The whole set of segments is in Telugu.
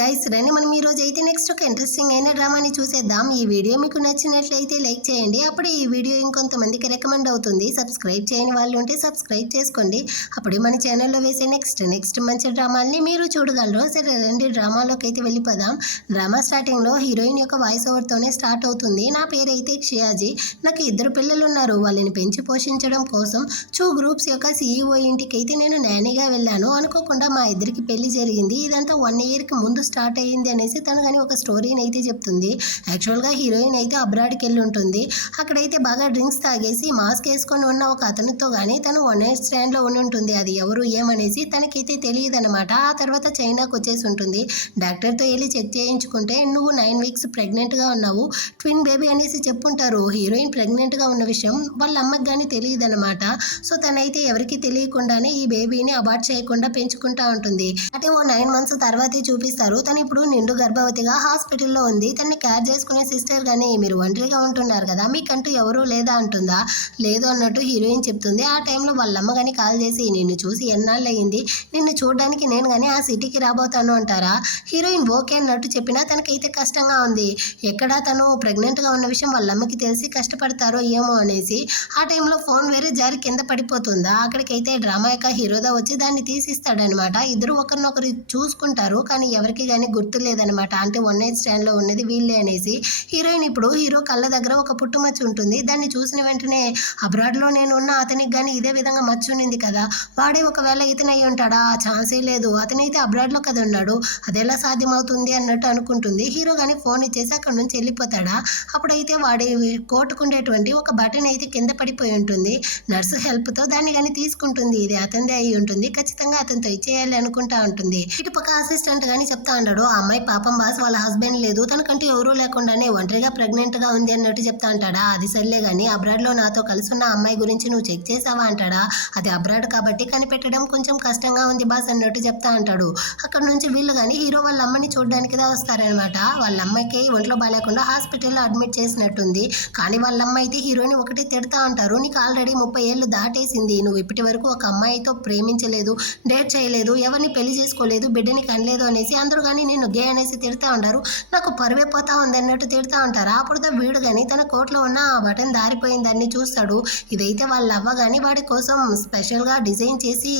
గైస్ రండి మనం ఈ రోజు అయితే నెక్స్ట్ ఒక ఇంట్రెస్టింగ్ అయిన డ్రామాని చూసేద్దాం. ఈ వీడియో మీకు నచ్చినట్లయితే లైక్ చేయండి. అప్పుడే ఈ వీడియో ఇంకొంతమందికి రికమెండ్ అవుతుంది. సబ్స్క్రైబ్ చేయని వాళ్ళు ఉంటే సబ్స్క్రైబ్ చేసుకోండి. అప్పుడే మన ఛానల్లో వేసే నెక్స్ట్ మంచి డ్రామాల్ని మీరు చూడగలరు. సరే రండి డ్రామాలోకి అయితే వెళ్ళిపోదాం. డ్రామా స్టార్టింగ్లో హీరోయిన్ యొక్క వాయిస్ ఓవర్తోనే స్టార్ట్ అవుతుంది. నా పేరు అయితే క్షయాజీ. నాకు 2 పిల్లలు ఉన్నారు. వాళ్ళని పెంచి పోషించడం కోసం 2 గ్రూప్స్ యొక్క CEO ఇంటికి అయితే నేను నానీగా వెళ్ళాను. అనుకోకుండా మా ఇద్దరికి పెళ్లి జరిగింది. ఇదంతా 1 ఇయర్కి ముందు స్టార్ట్ అయ్యింది అనేసి తను కానీ ఒక స్టోరీని అయితే చెప్తుంది. యాక్చువల్గా హీరోయిన్ అయితే అబ్రాడ్కి వెళ్ళి ఉంటుంది. అక్కడైతే బాగా డ్రింక్స్ తాగేసి మాస్క్ వేసుకొని ఉన్న ఒక అతనితో కానీ తను 1 నైట్ స్టాండ్లో ఉండి ఉంటుంది. అది ఎవరు ఏమనేసి తనకైతే తెలియదు అనమాట. ఆ తర్వాత చైనాకు వచ్చేసి ఉంటుంది. డాక్టర్తో వెళ్ళి చెక్ చేయించుకుంటే నువ్వు 9 వీక్స్ ప్రెగ్నెంట్గా ఉన్నావు, ట్విన్ బేబీ అనేసి చెప్పుంటారు. హీరోయిన్ ప్రెగ్నెంట్గా ఉన్న విషయం వాళ్ళ అమ్మకి కానీ తెలియదు అనమాట. సో తనైతే ఎవరికి తెలియకుండానే ఈ బేబీని అబార్ట్ చేయకుండా పెంచుకుంటా ఉంటుంది. అంటే ఓ 9 మంత్స్ తర్వాతే చూపిస్తారు. తను ఇప్పుడు నిండు గర్భవతిగా హాస్పిటల్లో ఉంది. తనని కేర్ చేసుకునే సిస్టర్ కానీ మీరు ఒంటరిగా ఉంటున్నారు కదా, మీకంటూ ఎవరూ లేదా అంటుందా. లేదు అన్నట్టు హీరోయిన్ చెప్తుంది. ఆ టైంలో వాళ్ళమ్మ కానీ కాల్ చేసి నిన్ను చూసి ఎన్నాళ్ళు అయ్యింది, నిన్ను చూడడానికి నేను కానీ ఆ సిటీకి రాబోతాను అంటారా. హీరోయిన్ ఓకే అన్నట్టు చెప్పినా తనకైతే కష్టంగా ఉంది. ఎక్కడ తను ప్రెగ్నెంట్గా ఉన్న విషయం వాళ్ళమ్మకి తెలిసి కష్టపడతారో ఏమో అనేసి. ఆ టైంలో ఫోన్ వేరే జారి కింద పడిపోతుందా. అక్కడికైతే డ్రామా యొక్క హీరోదా వచ్చి దాన్ని తీసిస్తాడనమాట. ఇద్దరు ఒకరినొకరు చూసుకుంటారు కానీ ఎవరికి కానీ గుర్తు లేదనమాట. అంటే 1 నైట్ స్టాండ్లో ఉన్నది వీళ్ళే అనేసి. హీరోయిన్ ఇప్పుడు హీరో కళ్ళ దగ్గర ఒక పుట్టుమచ్చ ఉంటుంది. దాన్ని చూసిన వెంటనే అబ్రాడ్లో నేను ఉన్న అతనికి కానీ ఇదే విధంగా మచ్చ ఉండింది కదా, వాడే ఒకవేళ ఇతను అయ్యి ఉంటాడా, ఛాన్సే లేదు, అతనైతే అబ్రాడ్లో కదా ఉన్నాడు, అదెలా సాధ్యమవుతుంది అన్నట్టు అనుకుంటుంది. హీరో కానీ ఫోన్ ఇచ్చేసి అక్కడ నుంచి వెళ్ళిపోతాడా. అప్పుడైతే వాడి కోటుకుండేటువంటి ఒక బటన్ అయితే కింద పడిపోయి ఉంటుంది. నర్సు హెల్ప్తో దాన్ని కానీ తీసుకుంటుంది. ఇది అతనిదే అయి ఉంటుంది, ఖచ్చితంగా అతనితో ఇచ్చేయాలి అనుకుంటా ఉంటుంది. ఇటుపక్క అసిస్టెంట్ కానీ చెప్తా ఉంటాడు, ఆ అమ్మాయి పాపం బాస్ వాళ్ళ హస్బెండ్ లేదు, తనకంటూ ఎవరూ లేకుండానే ఒంటరిగా ప్రెగ్నెంట్గా ఉంది అన్నట్టు చెప్తా అంటాడా. అది సర్లే కానీ అబ్రాడ్లో నాతో కలిసి ఉన్న అమ్మాయి గురించి నువ్వు చెక్ చేసావా అంటాడా. అది అబ్రాడ్ కాబట్టి కనిపెట్టడం కొంచెం కష్టంగా ఉంది బాస్ అన్నట్టు చెప్తా అంటాడు. అక్కడ నుంచి వీళ్ళు కానీ హీరో వాళ్ళ అమ్మని చూడడానికి వస్తారనమాట. వాళ్ళ అమ్మాయికి ఒంట్లో బాగాలేకుండా హాస్పిటల్లో అడ్మిట్ చేసినట్టుంది. కానీ వాళ్ళ అమ్మ అయితే హీరోని ఒకటి తిడతా ఉంటారు, నీకు ఆల్రెడీ 30 ఏళ్ళు దాటేసింది, నువ్వు ఇప్పటి వరకు ఒక అమ్మాయితో ప్రేమించలేదు, డేట్ చేయలేదు, ఎవరిని పెళ్లి చేసుకోలేదు, బిడ్డని కనలేదు అనేసి అందరూ కానీ నేను గే అనేసి తిడతా ఉంటారు. నాకు పరువైపోతా ఉంది అన్నట్టు తిడతా ఉంటారు. అప్పుడు వీడు కానీ తన కోట్లో ఉన్న ఆ బటన్ దారిపోయిందని చూస్తాడు. ఇదైతే వాళ్ళ అవ్వ కానీ వాడి కోసం స్పెషల్గా డిజైన్ చేసి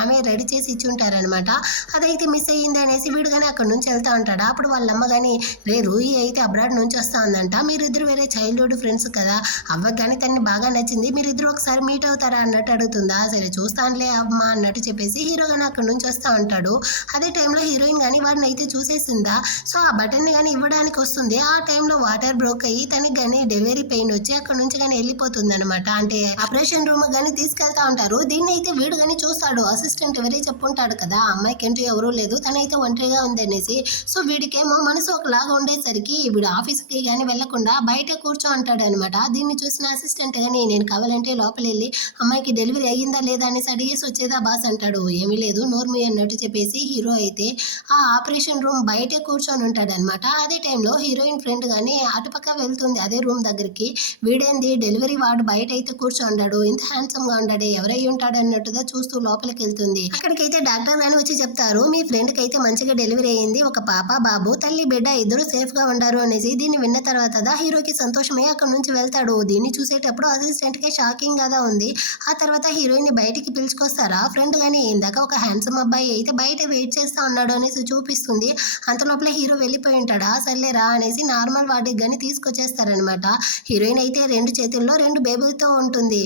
ఆమె రెడీ చేసి ఇచ్చి ఉంటారనమాట. అదైతే మిస్ అయ్యింది అనేసి వీడు కానీ అక్కడ నుంచి వెళ్తా ఉంటాడు. అప్పుడు వాళ్ళ అమ్మ కానీ రే రూయి అయితే అబ్రాడ్ నుంచి వస్తా ఉందంట, మీరిద్దరు వేరే చైల్డ్హుడ్ ఫ్రెండ్స్ కదా, అవ్వకి కానీ తనని బాగా నచ్చింది, మీరిద్దరు ఒకసారి మీట్ అవుతారా అన్నట్టు అడుగుతుందా. సరే చూస్తానులే అమ్మ అన్నట్టు చెప్పేసి హీరో కానీ అక్కడ నుంచి వస్తూ ఉంటాడు. అదే టైంలో హీరోయిన్ కానీ వాడిని అయితే చూసేసిందా. సో ఆ బటన్ని కానీ ఇవ్వడానికి వస్తుంది. ఆ టైంలో వాటర్ బ్రోక్ అయ్యి తనకి కానీ డెలివరీ పెయిన్ వచ్చి అక్కడ నుంచి కానీ వెళ్ళిపోతుంది అనమాట. అంటే ఆపరేషన్ రూమ్ కానీ తీసుకెళ్తా ఉంటారు. దీన్ని అయితే వీడు కానీ చూస్తాడు. అసిస్టెంట్ ఎవరే చెప్పుంటాడు కదా, అమ్మాయికి ఏంటో ఎవరూ లేదు, తనైతే ఒంటరిగా ఉంది అనేసి. సో వీడికేమో మనసు ఒకలాగా ఉండేసరికి వీడు ఆఫీస్కి కానీ వెళ్లకుండా బయట కూర్చో అంటాడు అనమాట. దీన్ని చూసిన అసిస్టెంట్ కానీ నేను కావాలంటే లోపల వెళ్ళి అమ్మాయికి డెలివరీ అయ్యిందా లేదా అనేసి అడిగేసి వచ్చేదా బాస్ అంటాడు. ఏమీ లేదు నోర్మి అన్నట్టు చెప్పేసి హీరో అయితే ఆ ఆపరేషన్ రూమ్ బయటే కూర్చొని ఉంటాడనమాట. అదే టైంలో హీరోయిన్ ఫ్రెండ్ కానీ అటుపక్క వెళ్తుంది అదే రూమ్ దగ్గరికి. వీడేంది డెలివరీ వార్డు బయట అయితే కూర్చోండాడు, ఇంత హ్యాండ్సమ్గా ఉంటాడే, ఎవరై ఉంటాడు అన్నట్టుగా చూస్తూ లోపలికి వెళ్తుంది. అక్కడికైతే డాక్టర్ కానీ వచ్చి చెప్తారు, మీ ఫ్రెండ్కి అయితే మంచిగా డెలివరీ అయ్యింది, ఒక పాప బాబు, తల్లి బిడ్డ ఇద్దరు సేఫ్గా ఉండారు అనేసి. దీన్ని విన్న తర్వాత హీరోకి సంతోషమే అక్కడ నుంచి వెళ్తాడు. దీన్ని చూసేటప్పుడు అసిస్టెంట్కే షాకింగ్ గా ఉంది. ఆ తర్వాత హీరోయిన్ బయటికి పిలుచుకొస్తారా ఫ్రెండ్ కానీ ఇందాక ఒక హ్యాండ్సమ్ అబ్బాయి అయితే బయట వెయిట్ చేస్తా ఉన్నాడు అనేసి చూపిస్తుంది. అంత లోపల హీరో వెళ్ళిపోయి ఉంటాడా. సర్లేరా అనేసి నార్మల్ వాటికి కానీ తీసుకొచ్చేస్తారనమాట. హీరోయిన్ అయితే 2 చేతుల్లో 2 బేబీతో ఉంటుంది.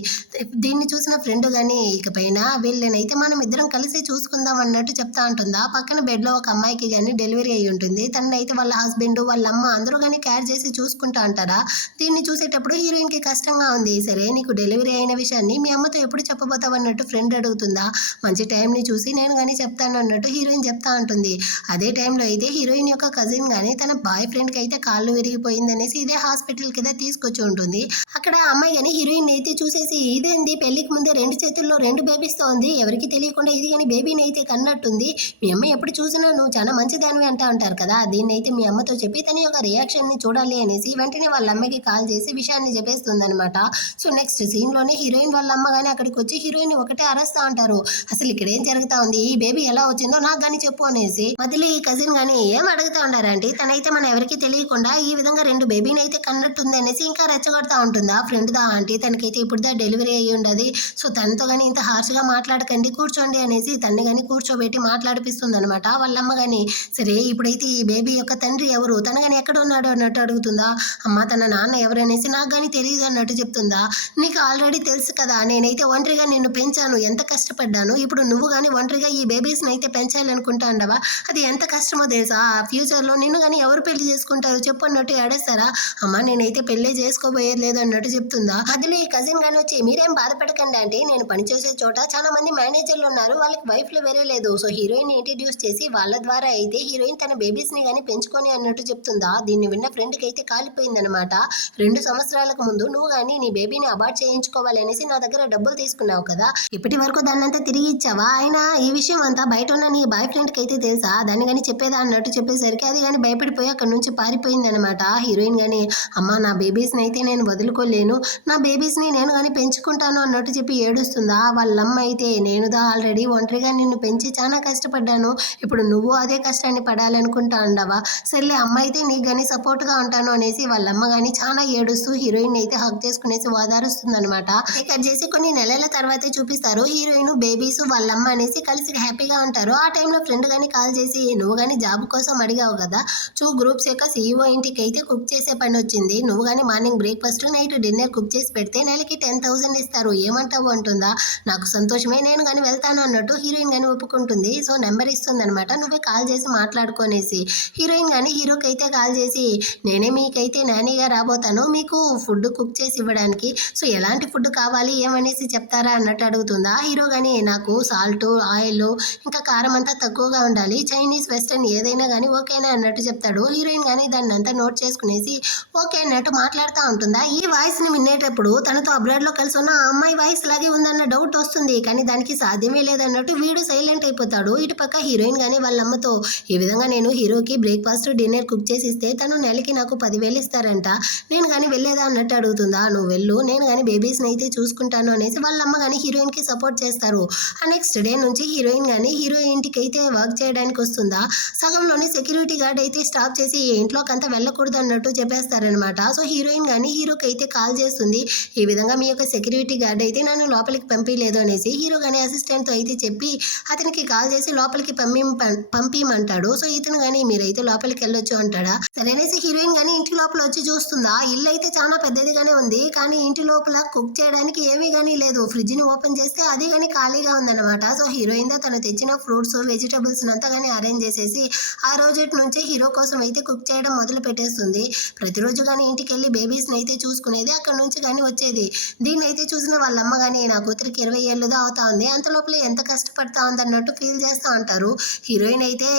దీన్ని చూసిన ఫ్రెండ్ కానీ ఇకపైన వీళ్ళనైతే మనం ఇద్దరం కలిసి చూసుకుందాం అన్నట్టు చెప్తా ఉంటుందా. పక్కన బెడ్లో ఒక అమ్మాయికి కానీ డెలివరీ అయ్యి ఉంటుంది. తనైతే వాళ్ళ హస్బెండ్ వాళ్ళ అమ్మ అందరూ కానీ కేర్ చేసి చూసుకుంటా అంటారా. దీన్ని చూసేటప్పుడు హీరోయిన్కి కష్టంగా ఉంది. సరే నీకు డెలివరీ అయిన విషయాన్ని మీ అమ్మతో ఎప్పుడు చెప్పబోతావు అన్నట్టు ఫ్రెండ్ అడుగుతుందా. మంచి టైంని చూసి నేను కానీ చెప్తాను అన్నట్టు హీరోయిన్ చెప్తా ఉంటుంది. అదే టైంలో అయితే హీరోయిన్ యొక్క కజిన్ కానీ తన బాయ్ ఫ్రెండ్కి అయితే కాళ్ళు విరిగిపోయింది అనేసి ఇదే హాస్పిటల్కి అయితే తీసుకొచ్చి ఉంటుంది. అక్కడ అమ్మాయి కానీ హీరోయిన్ అయితే చూసేసి ఇదేంది పెళ్లికి ముందే 2 చేతుల్లో 2 బేబీస్తో ఉంది, ఎవరికి తెలియకుండా ఇది కానీ బేబీని అయితే కన్నట్టుంది, మీ అమ్మ ఎప్పుడు చూసినా నువ్వు చాలా మంచిదానివి అంటా ఉంటారు కదా, దీన్ని అయితే మీ అమ్మతో చెప్పి తన యొక్క రియాక్షన్ని చూడాలి అనేసి వెంటనే వాళ్ళ అమ్మకి కాల్ చేసి విషయాన్ని చెప్పేస్తుంది అనమాట. సో నెక్స్ట్ సీన్లోనే హీరోయిన్ వాళ్ళ అమ్మ కానీ అక్కడికి వచ్చి హీరోయిన్ ఒకటే అరుస్తూ ఉంటారు, అసలు ఇక్కడ ఏం జరుగుతా ఉంది, ఈ బేబీ ఎలా వచ్చిందో నాకు కానీ చెప్పు అనేసి. మధ్యలో ఈ కజిన్ గానీ ఏం అడుగుతా ఉండారంటే తనైతే మన ఎవరికి తెలియకుండా ఈ విధంగా 2 బేబీని అయితే కన్నట్టుంది అనేసి ఇంకా రెచ్చగొడతా ఉంటుంది ఆ ఫ్రెండ్ దా ఆంటీ. తనకైతే ఇప్పుడు డెలివరీ అయ్యి ఉండదు, సో తనతో కానీ ఇంత హార్ష్గా మాట్లాడకండి, కూర్చోండి అనేసి తన్ని కానీ కూర్చోబెట్టి మాట్లాడిపిస్తుంది అనమాట వాళ్ళమ్మ. కానీ సరే ఇప్పుడైతే ఈ బేబీ యొక్క తండ్రి ఎవరు, తను కానీ ఎక్కడ ఉన్నాడు అన్నట్టు అడుగుతుందా. అమ్మ తన నాన్న ఎవరనేసి నాకు కానీ తెలియదు అన్నట్టు చెప్తుందా. నీకు ఆల్రెడీ తెలుసు కదా, నేనైతే ఒంటరిగా నిన్ను పెంచాను, ఎంత కష్టపడ్డాను. ఇప్పుడు నువ్వు కానీ ఒంటరిగా ఈ బేబీస్ని అయితే పెంచాలనుకుంటా ఉండవా, అది ఎంత కష్టమో తెలుసా. ఫ్యూచర్లో నిన్ను కానీ ఎవరు పెళ్లి చేసుకుంటారు చెప్పు అన్నట్టు ఏడేస్తారా. అమ్మ నేనైతే పెళ్ళే చేసుకోబోయేది లేదు అన్నట్టు చెప్తుందా. అందులో ఈ కజిన్ గాని వచ్చి మీరేం బాధపడకండి అంటే నేను పనిచేసే చోట చాలా మంది మేనేజర్లు ఉన్నారు, వాళ్ళకి వైఫ్లు వేరే లేదు, సో హీరోయిన్ ఇంట్రడ్యూస్ చేసి వాళ్ళ ద్వారా అయితే హీరోయిన్ తన బేబీస్ని కానీ పెంచుకొని అన్నట్టు చెప్తుందా. దీన్ని విన్న ఫ్రెండ్కి అయితే కాలిపోయిందనమాట. 2 సంవత్సరాలకు ముందు నువ్వు కానీ నీ బేబీని అబార్ట్ చేయించుకోవాలి అనేసి నా దగ్గర డబ్బులు తీసుకున్నావు కదా, ఇప్పటి వరకు దాన్నంతా తిరిగి ఇచ్చావా. అయినా ఈ విషయం అంతా బయట ఉన్న నీ బాయ్ ఫ్రెండ్కి అయితే తెలుసా, దాన్ని కానీ చెప్పేదా అన్నట్టు చెప్పేసరికి అది కానీ భయపడిపోయి అక్కడ నుంచి పారిపోయింది అనమాట. హీరోయిన్ కానీ అమ్మ నా బేబీస్ని అయితే నేను వదులుకోలేను, నా బేబీస్ని నేను కానీ పెంచుకుంటాను అన్నట్టు చెప్పి ఏడుస్తుందా. వాళ్ళమ్మ అయితే నేనుదా ఆల్రెడీ ఒంటరిగా నిన్ను పెంచి చాలా కష్టపడ్డాను, ఇప్పుడు నువ్వు అదే కష్టాన్ని పడాలనుకుంటా ఉండవా, సర్లే అమ్మ అయితే నీకు కానీ సపోర్ట్గా ఉంటాను అనేసి వాళ్ళమ్మ కానీ చాలా ఏడుస్తూ హీరోయిన్ అయితే హక్ చేసుకునేసి ఓదారుస్తుంది అనమాట. కట్ చేసి కొన్ని నెలల తర్వాతే చూపిస్తారు హీరోయిన్ బేబీస్ వాళ్ళమ్మ అనేసి కలిసి హ్యాపీగా ఉంటారు. ఆ టైంలో ఫ్రెండ్ కానీ కాల్ చేసి నువ్వు కానీ జాబ్ కోసం అడిగావు కదా, 2 గ్రూప్స్ యొక్క CEO ఇంటికి అయితే కుక్ చేసే పని వచ్చింది, నువ్వు కానీ morning breakfast night dinner cook చేసి పెడితే నెలకి 10,000 ఇస్తారు, ఏమంటావు అంటుందా. నాకు సంతోషమే, నేను కానీ వెళ్తాను అన్నట్టు హీరోయిన్ కానీ ఒప్పుకుంటుంది. సో నెంబర్ ఇస్తుంది అనమాట, నువ్వే కాల్ చేసి మాట్లాడుకోనేసి. హీరోయిన్ కానీ హీరోకి అయితే కాల్ చేసి నేనే మీకైతే నానీగా రాబోతాను, మీకు ఫుడ్ కుక్ చేసి ఇవ్వడానికి, సో ఎలాంటి ఫుడ్ కావాలి ఏమనేసి చెప్తారా అన్నట్టు అడుగుతుందా. హీరో కానీ నాకు సాల్ట్ ఆయిల్ ఇంకా కారం అంతా తక్కువగా ఉండాలి, చైనీస్ వెస్టర్న్ ఏదైనా కానీ ఓకేనా అన్నట్టు చెప్తాడు. హీరోయిన్ కానీ దాన్ని అంతా నోట్ చేసుకునేసి ఓకే అన్నట్టు మాట్లాడుతూ ఉంటుందా. ఈ వాయిస్ ని వినేటప్పుడు తనతో అబ్రాడ్ లో కలిసి ఉన్న ఆ అమ్మాయి వాయిస్ లాగే ఉందన్న డౌట్ వస్తుంది, కానీ దానికి సాధ్యమే లేదన్నట్టు వీడు సైలెంట్ అయిపోతాడు. ఇటు పక్క హీరోయిన్ కానీ వాళ్ళ అమ్మతో ఈ విధంగా నేను హీరోకి బ్రేక్ఫాస్ట్ డిన్నర్ కుక్ చేసి ఇస్తే తను నెలకి నాకు 10,000 ఇస్తారంట, నేను కానీ వెళ్ళేదా అన్నట్టు అడుగుతుందా. నువ్వు వెళ్ళు, నేను కానీ బేబీస్ని అయితే చూసుకుంటాను అనేసి వాళ్ళ అమ్మ కానీ హీరోయిన్ కి సపోర్ట్ చేస్తారు. ఆ నెక్స్ట్ డే నుంచి హీరోయిన్ కానీ హీరో ఇంటికి అయితే వర్క్ చేయడానికి వస్తుందా. సగంలోనే సెక్యూరిటీ గార్డ్ అయితే స్టాప్ చేసి ఇంట్లోకి అంతా వెళ్ళకూడదు అన్నట్టు చెప్పేస్తారనమాట. సో హీరోయిన్ కానీ హీరోకి అయితే కాల్ చేస్తుంది, ఈ విధంగా మీ యొక్క సెక్యూరిటీ గార్డ్ అయితే నన్ను లోపలికి పంపించలేదు అనేసి. హీరో కానీ అసిస్టెంట్తో అయితే చెప్పి అతనికి కాల్ చేసి లోపలికి పంపించమంటాడు. సో ఇతను కానీ మీరైతే లోపలికి వెళ్ళొచ్చు అంటాడా. సరే అనేసి హీరోయిన్ కానీ ఇంటి లోపల వచ్చి చూస్తుందా. ఇల్లు అయితే చాలా పెద్దదిగానే ఉంది, కానీ ఇంటి లోపల కుక్ చేయడానికి ఏమీ కానీ లేదు. ఫ్రిడ్జ్ ని ఓపెన్ చేస్తే అది కానీ ఖాళీగా ఉందన్నమాట. సో హీరోయిన్ తో తను తెచ్చిన ఫ్రూట్స్ వెజిటబుల్స్ అంతా కానీ అరేంజ్ చేసేసి ఆ రోజు నుంచి హీరో కోసం అయితే కుక్ చేయడం మొదలు పెట్టేస్తుంది. ప్రతిరోజు కానీ ఇంటికి వెళ్ళి బేబీస్ని అయితే చూసుకునేది, అక్కడ నుంచి కానీ వచ్చేది. దీన్ని అయితే చూసిన వాళ్ళ అమ్మ కానీ నా కూతురికి 20 ఏళ్ళుగా అవుతా ఉంది, అంత లోపల ఎంత కష్టపడతా ఉంది అన్నట్టు ఫీల్ చేస్తూ ఉంటారు. హీరోయిన్ అయితే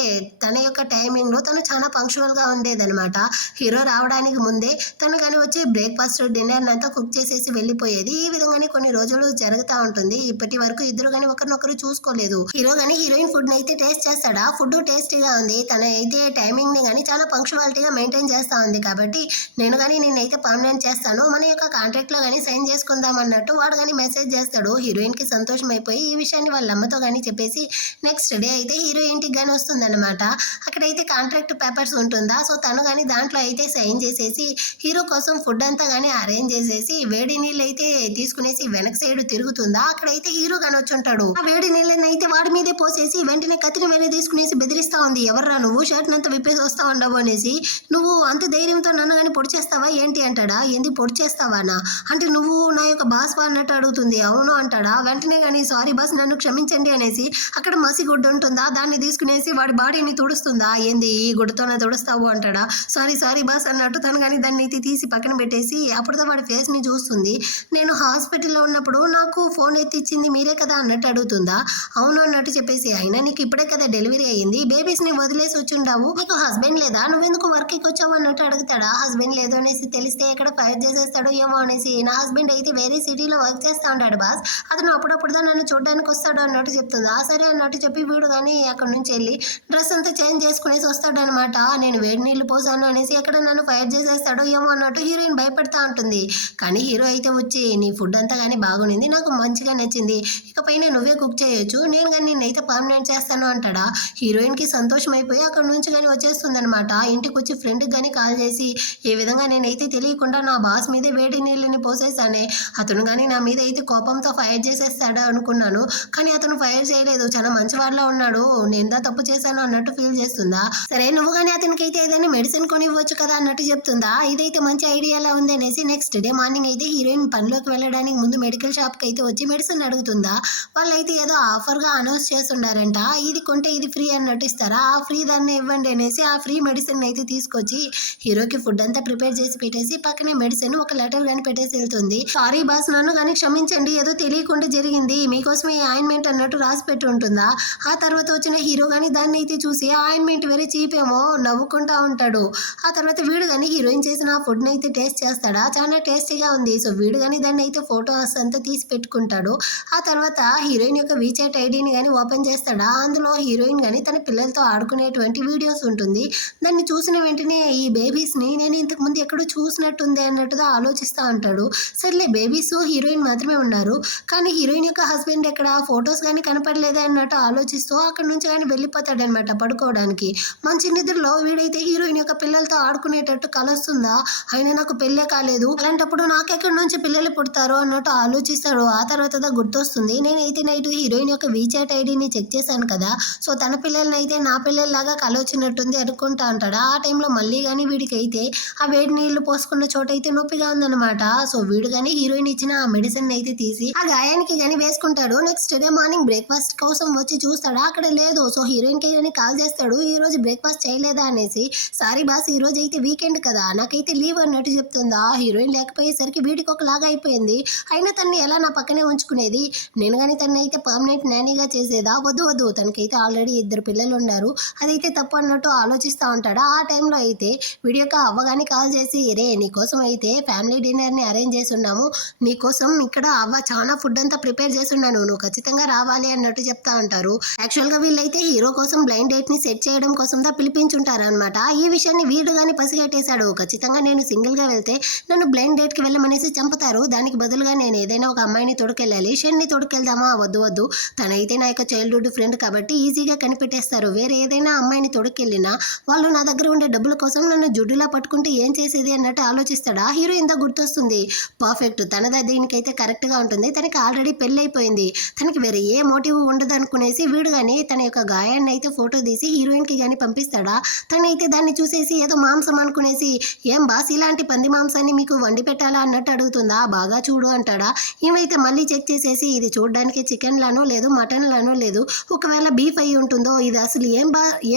తన యొక్క టైమింగ్ లో తను చాలా పంక్చువల్ గా ఉండేదన్నమాట. హీరో రావడానికి ముందే తను కానీ వచ్చి బ్రేక్ఫాస్ట్ డిన్నర్ అంతా కుక్ చేసేసి వెళ్ళిపోయేది. ఈ విధంగానే కొన్ని రోజులు జరుగుతూ ఉంటుంది. ఇప్పటి వరకు ఇద్దరు కానీ ఒకరినొకరు చూసుకోలేదు. హీరో కానీ హీరోయిన్ ఫుడ్ అయితే టేస్ట్ చేస్తాడా, ఫుడ్ టేస్టీగా ఉంది, తన అయితే టైమింగ్ ని కానీ చాలా పంక్చువాలిటీగా మెయింటైన్ చేస్తా ఉంది, కాబట్టి నేను కానీ నేనైతే పర్మనెంట్ చేస్తాను, మన యొక్క కాంట్రాక్ట్ లో కానీ సైన్ చేసుకుందాం అన్నట్టు వాడు కానీ మెసేజ్ చేస్తాడు. హీరోయిన్ కి సంతోషం అయిపోయి ఈ విషయాన్ని వాళ్ళ అమ్మతో కానీ చెప్పేసి నెక్స్ట్ డే అయితే హీరో ఇంటికి కానీ వస్తుంది అనమాట. అక్కడైతే కాంట్రాక్ట్ పేపర్స్ ఉంటుందా, సో తను కానీ దాంట్లో అయితే సైన్ చేసేసి హీరో కోసం ఫుడ్ అంతా కానీ అరేంజ్ చేసేసి వేడి నీళ్ళు అయితే తీసుకునేసి వెనక సైడ్ తిరుగుతుందా. అక్కడైతే హీరో కానీ వచ్చి ఉంటాడు. ఆ వేడి నీళ్ళని అయితే వాడి మీదే పోసేసి వెంటనే కత్తిని వేరే తీసుకునేసి బెదిరిస్తా ఉంది. ఎవర్రా నువ్వు, షర్ట్ అంతా విప్పేసి వస్తా ఉండవు అనేసి, నువ్వు అంత ధైర్యంతో నన్ను కానీ పొడి చేస్తావా ఏంటి అంటాడా. ఏంది పొడి చేస్తావానా అంటే నువ్వు నా యొక్క బాస్ అన్నట్టు అడుగుతుంది. అవును అంటాడా. వెంటనే కానీ సారీ బాస్ నన్ను క్షమించండి అనేసి అక్కడ మసి గుడ్డ ఉంటుందా, దాన్ని తీసుకునేసి వాడి బాడీని తుడుస్తుందా. ఏంది ఈ గుడ్డతోనే తుడుస్తావు అంటాడా. సారీ బాస్ అన్నట్టు తను కానీ దాన్ని అయితే తీసి పక్కన పెట్టేసి అప్పుడుతో వాడి ఫేస్ ని చూస్తుంది. నేను హాస్పిటల్లో ఉన్నప్పుడు నాకు ఫోన్ ఎత్తిచ్చింది మీరే కదా అన్నట్టు అడుగుతుందా. అవును అన్నట్టు చెప్పేసి, అయినా నీకు ఇప్పుడే కదా డెలివరీ అయ్యింది, బేబీస్ ని వదిలేసి వచ్చుండావు, నీకు హస్బెండ్ లేదా, నువ్వెందుకు వర్క్ కి వచ్చావు అన్నట్టు అడుగుతాడా. హస్బెండ్ లేదు అనేసి తెలిస్తే ఎక్కడ ఫైర్ చేసేస్తాడో ఏమో అనేసి, నా హస్బెండ్ అయితే వేరే సిటీలో వర్క్ చేస్తా ఉంటాడు బాస్, అతను అప్పుడప్పుడుదా నన్ను చూడడానికి వస్తాడు అన్నట్టు చెప్తుందా. సరే అన్నట్టు చెప్పి వీడు కానీ అక్కడ నుంచి వెళ్ళి డ్రెస్ అంతా చేంజ్ చేసుకునేసి వస్తాడు అనమాట. నేను వేడి నీళ్లు పోసాను అనేసి ఎక్కడ నన్ను ఫైర్ చేసేస్తాడో ఏమో అన్నట్టు హీరోయిన్ భయపడతా ఉంటుంది. కానీ హీరో అయితే వచ్చి నీ ఫుడ్ అంతా కానీ బాగుంది, నాకు మంచిగా నచ్చింది, ఇకపైన నువ్వే కుక్ చేయొచ్చు, నేను కానీ నిన్నైతే పర్మనెంట్ చేస్తాను అంటాడా. హీరోయిన్ కి సంతోషం అయిపోయి అక్కడ నుంచి కానీ వచ్చేస్తుందనమాట. ఇంటికి వచ్చి ఫ్రెండ్కి కానీ కాల్ చేసి ఈ విధంగా నేనైతే తెలియకుండా నా బాస్ మీదే వేడి నీళ్ళని పోసేసానే, అతను కానీ నా మీద అయితే కోపంతో ఫైర్ చేసేస్తాడా అనుకున్నాను. కానీ అతను ఫైర్ చేయలేదు, చాలా మంచివాడిలా ఉన్నాడు, నేనుదా తప్పు చేశాను అన్నట్టు ఫీల్ చేస్తుందా. సరే నువ్వు కానీ అతనికి అయితే ఏదైనా మెడిసిన్ కొని ఇవ్వచ్చు కదా అన్నట్టు చెప్తుందా. ఇదైతే మంచి ఐడియాలా ఉంది అనేసి నెక్స్ట్ డే మార్నింగ్ అయితే హీరోయిన్ పనిలోకి వెళ్ళడానికి ముందు మెడికల్ షాప్కి అయితే వచ్చి మెడిసిన్ అడుగుతుందా. వాళ్ళైతే ఏదో ఆఫర్గా అనౌన్స్ చేస్తున్నారంట, ఇది కొంటే ఇది ఫ్రీ అన్నట్టు ఇస్తారా, ఆ ఫ్రీ దాన్ని ఇవ్వండి అనేసి ఆ ఫ్రీ మెడిసిన్ అయితే తీసుకొచ్చి హీరోకి ఫుడ్ అంతా ప్రిపేర్ చేసి పెట్టేసి పక్కనే మెడిసిన్ ఒక లెటర్ కానీ పెట్టేసి వెళ్తుంది. సారీ బాస్, నన్ను కానీ క్షమించండి, ఏదో తెలియకుండా జరిగింది, మీకోసమే ఈ ఆయింట్మెంట్ అన్నట్టు రాసి పెట్టి ఉంటుందా. ఆ తర్వాత వచ్చిన హీరో కానీ దాన్ని అయితే చూసి ఆయింట్మెంట్ వెరీ చీప్ ఏమో నవ్వుకుంటా ఉంటాడు. ఆ తర్వాత వీడు కానీ హీరోయిన్ చేసిన ఫుడ్ని అయితే టేస్ట్ చేస్తాడా, చాలా టేస్టీగా ఉంది. సో వీడు కానీ దాన్ని అయితే ఫోటోస్ అంతా తీసి పెట్టుకుంటాడు. ఆ తర్వాత హీరోయిన్ యొక్క వీచాట్ ఐడిని కానీ ఓపెన్ చేస్తాడా, అందులో హీరోయిన్ కానీ తన పిల్లలతో ఆడుకునేటువంటి వీడియోస్ ఉంటుంది. దాన్ని చూసిన వెంటనే ఈ బేబీస్ని నేను ఇంతకు ముందు ఎక్కడో చూసినట్టుంది అన్నట్టుగా ఆలోచిస్తూ ఉంటాడు. సర్లే బేబీస్ హీరోయిన్ మాత్రమే ఉన్నారు, కానీ హీరోయిన్ యొక్క హస్బెండ్ ఎక్కడ, ఫొటోస్ కానీ కనపడలేదే అన్నట్టు ఆలోచిస్తూ అక్కడ నుంచి కానీ వెళ్ళిపోతాడనమాట పడుకోవడానికి. మంచి నిద్రలో వీడైతే హీరోయిన్ యొక్క పిల్లలతో ఆడుకునేటట్టు కలొస్తుందా, అయినా నాకు పెళ్ళే కాలేదు, అలాంటప్పుడు నాకెక్కడి నుంచి పిల్లలు పుడతారో అన్నట్టు ఆలోచిస్తాడు. ఆ తర్వాత గుర్తొస్తుంది, నేనైతే నైట్ హీరోయిన్ యొక్క వీచాట్ ఐడిని చెక్ చేశాను కదా, సో తన పిల్లల్ని అయితే నా పిల్లల్లాగా కలొచ్చినట్టుంది అనుకుంటా అంటాడా. ఆ టైంలో మళ్ళీ కానీ వీడికి అయితే ఆ వేడి నీళ్లు పోసుకున్న చోట అయితే నొప్పిగా ఉందన్నమాట. సో వీడు కానీ హీరోయిన్ ఇచ్చిన ఆ మెడిసిన్ అయితే తీసి ఆ గాయానికి కానీ వేసుకుంటాడు. నెక్స్ట్ డే మార్నింగ్ బ్రేక్ఫాస్ట్ కోసం వచ్చి చూస్తాడా, అక్కడ లేదు. సో హీరోయిన్ కి కానీ కాల్ చేస్తాడు, ఈ రోజు బ్రేక్ఫాస్ట్ చేయలేదా అనేసి. సారీ బాస్, ఈ రోజు అయితే వీకెండ్ కదా, నాకైతే లీవ్ అన్నట్టు చెప్తుందా. హీరోయిన్ లేకపోయేసరికి వీడికి ఒకలాగా అయిపోయింది. అయినా తన్ని ఎలా నా పక్కనే ఉంచుకునేది, నేను కానీ తన్ని అయితే పర్మనెంట్ నానీగా చేసేదా, వద్దు వద్దు, తనకైతే ఆల్రెడీ 2 పిల్లలు ఉన్నారు, అదైతే తప్పు అన్నట్టు ఆలోచిస్తూ ఉంటాడా. ఆ టైంలో అయితే వీడి యొక్క అవ్వగాని కాల్ చేసి, రే నీకోసం అయితే ఫ్యామిలీ డిన్నర్ని అరేంజ్ చేసి ఉన్నాము, నీకోసం ఇక్కడ అవ్వ చాలా ఫుడ్ అంతా ప్రిపేర్ చేసి ఉన్నాను, నువ్వు ఖచ్చితంగా రావాలి అన్నట్టు చెప్తా ఉంటారు. యాక్చువల్గా వీళ్ళైతే హీరో కోసం బ్లైండ్ డేట్ని సెట్ చేయడం కోసం పిలిపించుంటారు అనమాట. ఈ విషయాన్ని వీడు కానీ పసిగట్టేశాడు, ఖచ్చితంగా నేను సింగిల్గా వెళ్తే నన్ను బ్లైండ్ డేట్కి వెళ్ళమనేసి చంపుతారు, దానికి బదులుగా నేను ఏదైనా ఒక అమ్మాయిని తోడుకెళ్ళాలి, షెన్ని తోడుకెళ్దామా, వద్దు వద్దు, తనైతే నా యొక్క చైల్డ్హుడ్ ఫ్రెండ్ కాబట్టి ఈజీగా కనిపెట్టేస్తారు, వేరే ఏదైనా అమ్మాయిని తోడుకెళ్ళినా వాళ్ళు నా దగ్గర ఉండే డబ్బుల కోసం నన్ను జుడ్డులా పట్టుకుంటే ఏం చేసేది అన్నట్టు ఆలోచిస్తాడా. హీరో ఇంత గుర్తొస్తుంది, పర్ఫెక్ట్, తనది దీనికైతే కరెక్ట్గా ఉంటుంది, తనకి ఆల్రెడీ పెళ్ళి అయిపోయింది, తనకి వేరే ఏ మోటివ్ ఉండదు అనుకునేసి వీడు కానీ తన యొక్క గాయాన్ని అయితే ఫోటో తీసి హీరోయిన్కి కానీ పంపిస్తాడా. తనైతే దాన్ని చూసేసి ఏదో మాంసం అనుకునేసి, ఏం బాస్ ఇలాంటి పంది మాంసాన్ని మీకు వండి పెట్టాలా అన్నట్టు అడుగుతుందా. బాగా చూడు అంటాడా. ఏమైతే మళ్ళీ చెక్ చేసేసి ఇది చూడడానికి చికెన్ లానో లేదు మటన్ లానో లేదు, ఒకవేళ బీఫ్ అయ్యి ఉంటుందో, ఇది అసలు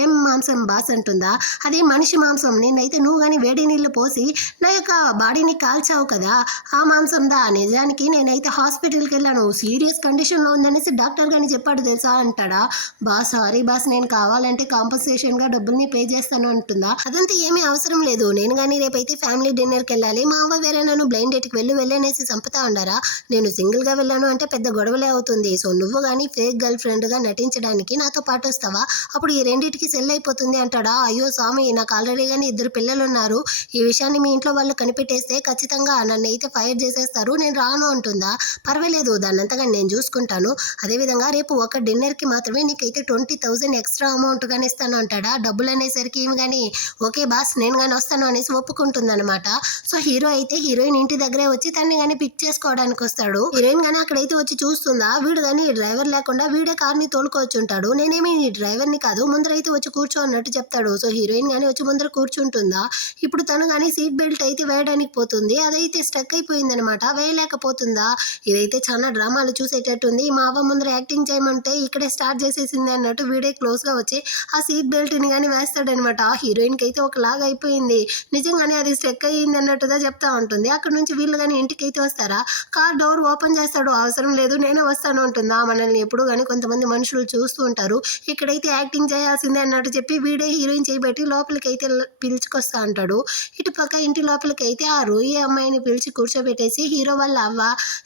ఏం మాంసం బాస్ అంటుందా, అదే మనిషి మాంసం, నేనైతే నువ్వు కానీ వేడి నీళ్లు పోసి నా యొక్క బాడీని కాల్చావు కదా, ఆ మాంసం దా, నిజానికి నేనైతే హాస్పిటల్కి వెళ్ళాను, సీరియస్ కండిషన్లో ఉందనేసి డాక్టర్ కానీ చెప్పాడు తెలుసా అంటాడా. బాస్ సారీ బాస్, నేను కావాలంటే కాంపన్సేషన్గా డబ్బుల్ని పే చేస్తాను అంటుందా. అదంతా ఏమీ అవసరం లేదు, నేను కానీ రేపైతే ఫ్యామిలీ డిన్నర్కి వెళ్ళాలి, మా అవ్వ వేరే నన్ను బ్లైండ్ డేట్కి వెళ్ళనేసి చంపుతా ఉండారా, నేను సింగిల్గా వెళ్ళాను అంటే పెద్ద గొడవలే అవుతుంది, సో నువ్వు కానీ ఫేక్ గర్ల్ ఫ్రెండ్గా నటించడానికి నాతో పాటు వస్తావా, అప్పుడు ఈ రెండింటికి సెల్ అయిపోతుంది అంటాడా. అయ్యో స్వామి, నాకు ఆల్రెడీ కానీ 2 పిల్లలు ఉన్నారు, ఈ విషయాన్ని మీ ఇంట్లో వాళ్ళు కనిపెట్టేస్తే ఖచ్చితంగా నన్ను అయితే ఫైర్ చేసేస్తారు, నేను రాను అంటుందా. పర్వాలేదు, దాన్నంతగా నేను చూసుకుంటాను, అదేవిధంగా రేపు ఒక డిన్నర్కి మాత్రమే నీకైతే 20,000 ఎక్స్ట్రా అమౌంట్ కానీ ఇస్తాను అంటాడా. డబ్బులు అనేసరికి ఏమి కానీ ఓకే బాస్ నేను కానీ వస్తాను అనేసి ఒప్పుకుంటుందన్నమాట. సో హీరో అయితే హీరోయిన్ ఇంటి దగ్గరే వచ్చి తన్ని కానీ పిక్ చేసుకోవడానికి వస్తాడు. హీరోయిన్ కానీ అక్కడైతే వచ్చి చూస్తుందా, వీడు కానీ డ్రైవర్ లేకుండా వీడే కార్ని తోలుకోవచ్చు ఉంటాడు, నేనేమి డ్రైవర్ని కాదు, ముందరైతే వచ్చి కూర్చో అన్నట్టు చెప్తాడు. సో హీరోయిన్ కానీ వచ్చి ముందర కూర్చుంటుందా. ఇప్పుడు తను కానీ సీట్ బెల్ట్ అయితే వేయడానికి పోతుంది, అదైతే స్టక్ అయిపోయిందనమాట, వేయలేకపోతుందా. ఇదైతే చాలా డ్రామాలు చూసేటట్టుంది, మా అవ్వ ముందర యాక్టింగ్ చేయమంటే ఇక్కడే స్టార్ట్ చేసేసింది అన్నట్టు వీడే క్లోజ్గా వచ్చి ఆ సీట్ బెల్ట్ని కానీ వేస్తాడనమాట. హీరోయిన్కి అయితే ఒకలాగా అయిపోయింది, నిజంగానే అది స్టక్ అయ్యింది అన్నట్టుగా చెప్తా ఉంటుంది. అక్కడ నుంచి వీళ్ళు కానీ ఇంటికి అయితే వస్తారా, కార్ డోర్ ఓపెన్ చేస్తాడు, అవసరం లేదు నేనే వస్తాను అంటుందా. మనల్ని ఎప్పుడు కానీ కొంతమంది మనుషులు చూస్తూ ఉంటారు, ఇక్కడైతే యాక్టింగ్ చేయాల్సిందే అన్నట్టు చెప్పి వీడే హీరోయిన్ చేయబెట్టి లోపలికి అయితే పిలుచుకొస్తా అంటాడు. ఇటు పక్క ఇంటి లోపలికి అయితే ఆ రోయి అమ్మాయిని పిలిచి కూర్చోబెట్టేసి హీరో వాళ్ళ అవ్వ